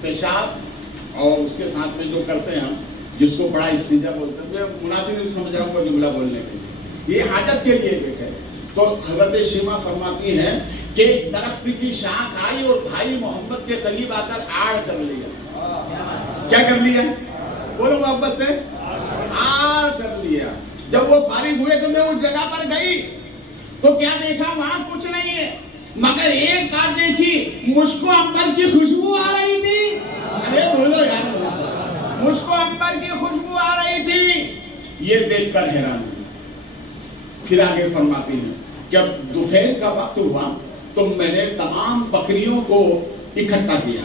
پیشاب اور اس کے ساتھ میں جو کرتے ہیں جس کو بڑا استنجا بولتے ہیں. میں مناسب نہیں سمجھ رہا ہوں کوئی جملہ بولنے کے لیے, یہ حاجت کے لیے ایک ہے. تو حضرت شیما فرماتی ہیں کہ درخت کی شاخ آئی اور بھائی محمد کے قریب آ کر آڑ کر لیا. کیا کر لیا؟ بولو محبت سے, آڑ کر لیا. جب وہ فارغ ہوئے تو میں اس جگہ پر گئی تو کیا دیکھا, وہاں کچھ نہیں ہے, مگر ایک بات دیکھی, مشک و عنبر کی خوشبو آ رہی تھی. ارے بولو یار, مشک و عنبر کی خوشبو آ رہی تھی. یہ دیکھ کر حیران ہوئی. پھر آگے فرماتی ہیں کہ اب دوپہر کا وقت ہوا تو میں نے تمام بکریوں کو اکٹھا کیا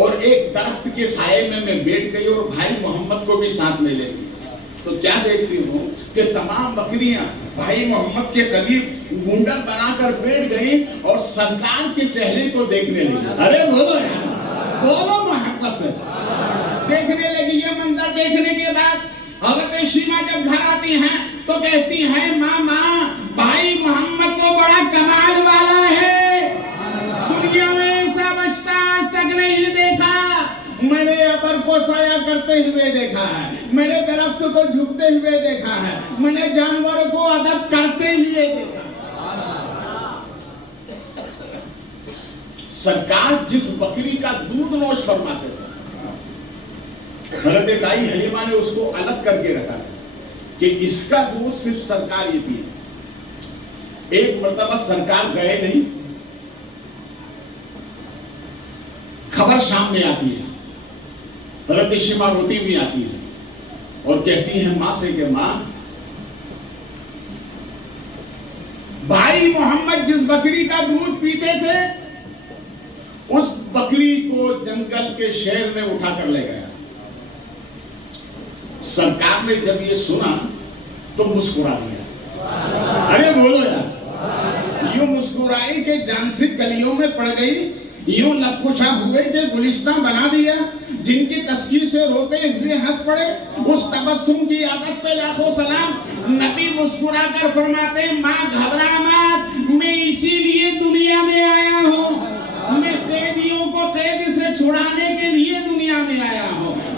اور ایک درخت کے سائے میں بیٹھ گئی اور بھائی محمد کو بھی ساتھ میں لے گئی. تو کیا دیکھتی ہوں کہ تمام بکریاں بھائی محمد کے قریب گونڈا بنا کر بیٹھ گئی اور سرکار کے چہرے کو دیکھنے لگی. ارے بولو یار, بولو محبت سے, دیکھنے لگی. یہ منظر دیکھنے کے بعد حضرت شیما جب گھر آتی ہیں تو کہتی ہیں ماں بھائی محمد تو بڑا کمال والا ہے, دنیا میں ایسا بچتا آج تک نہیں دیکھا. میں نے ابر کو سایہ کرتے ہوئے دیکھا ہے, میں نے درخت کو جھکتے ہوئے دیکھا ہے, میں نے جانور کو ادب کرتے ہوئے دیکھا. سرکار جس بکری کا دودھ نوش فرماتے تھے, حضرت دائی حلیمہ نے اس کو الگ کر کے رکھا کہ اس کا دودھ صرف سرکار ہی پیے. ایک مرتبہ سرکار گئے نہیں, خبر شام میں آتی ہے. حضرت شیما روتی ہوئی آتی ہے اور کہتی ہیں ماں سے کہ ماں, بھائی محمد جس بکری کا دودھ پیتے تھے اس بکری کو جنگل کے شیر نے اٹھا کر لے گیا. سرکار نے جب یہ سنا تو مسکرا دیا. ارے بولو یار, یوں مسکرائی کہ جان سے کلیوں میں پڑ گئی, یوں لب کشا ہوئے کہ گلستان بنا دیا. جن کی تسکین سے روتے ہوئے ہنس پڑے, اس تبسم کی عادت پہ لاکھوں سلام. نبی مسکرا کر فرماتے ماں گھبرا مت, میں اسی لیے دنیا میں آیا ہوں. میں قیدیوں کو قید سے چھڑانے کے لیے دنیا میں آیا ہوں.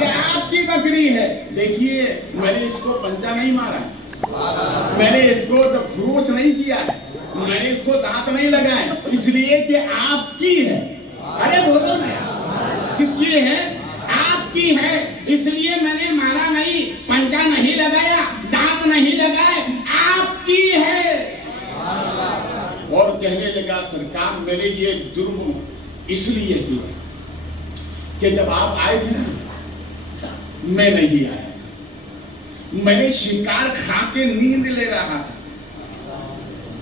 یہ آپ کی بکری ہے. دیکھیے میں نے اس کو پنجا نہیں مارا, میں نے اس کو خروچ نہیں کیا ہے, میں نے اس کو دانت نہیں لگائے, اس لیے کہ آپ کی ہے. ارے بولو نا, کس کی ہے؟ آپ کی ہے, اس لیے میں نے مارا نہیں, پنجا نہیں لگایا, دانت نہیں لگائے, آپ کی ہے. اور کہنے لگا سرکار میں نے یہ جرم اس لیے کیا کہ جب آپ آئے تھے نا میں نہیں آیا, میں نے شکار کھا کے نیند لے رہا تھا,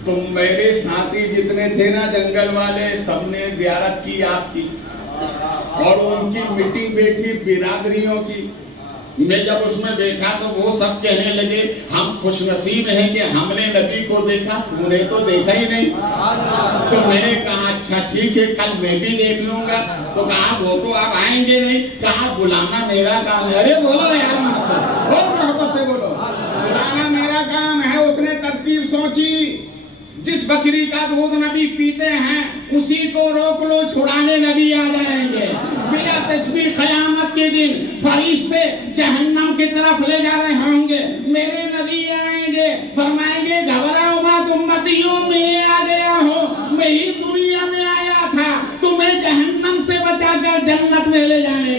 تو میرے ساتھی جتنے تھے نا جنگل والے سب نے زیارت کی آپ کی, اور ان کی میٹنگ بیٹھی برادریوں کی. میں جب اس میں بیٹھا تو وہ سب کہنے لگے ہم خوش نصیب ہیں کہ ہم نے نبی کو دیکھا, تو نے تو دیکھا ہی نہیں. تو میں نے کہا اچھا ٹھیک ہے کل میں بھی دیکھ لوں گا. تو کہا وہ تو آپ آئیں گے نہیں, کہا بلانا میرا کام ہے. ارے بولو یار محبت سے بولو, بلانا میرا کام ہے. اس نے ترکیب سوچی, جس بکری کا دودھ نبی پیتے ہیں اسی کو روک لو, چھڑانے نبی آ جائیں گے. بلا تشبیہ قیامت کے دن فرشتے جہنم کی طرف لے جا رہے ہوں گے, میرے نبی آئیں گے, فرمائیں گے گھبراؤ مت امتیوں, میں آ گیا ہوں, میں ہی دنیا میں آیا تھا تمہیں جہنم سے بچا کر جنت میں لے جانے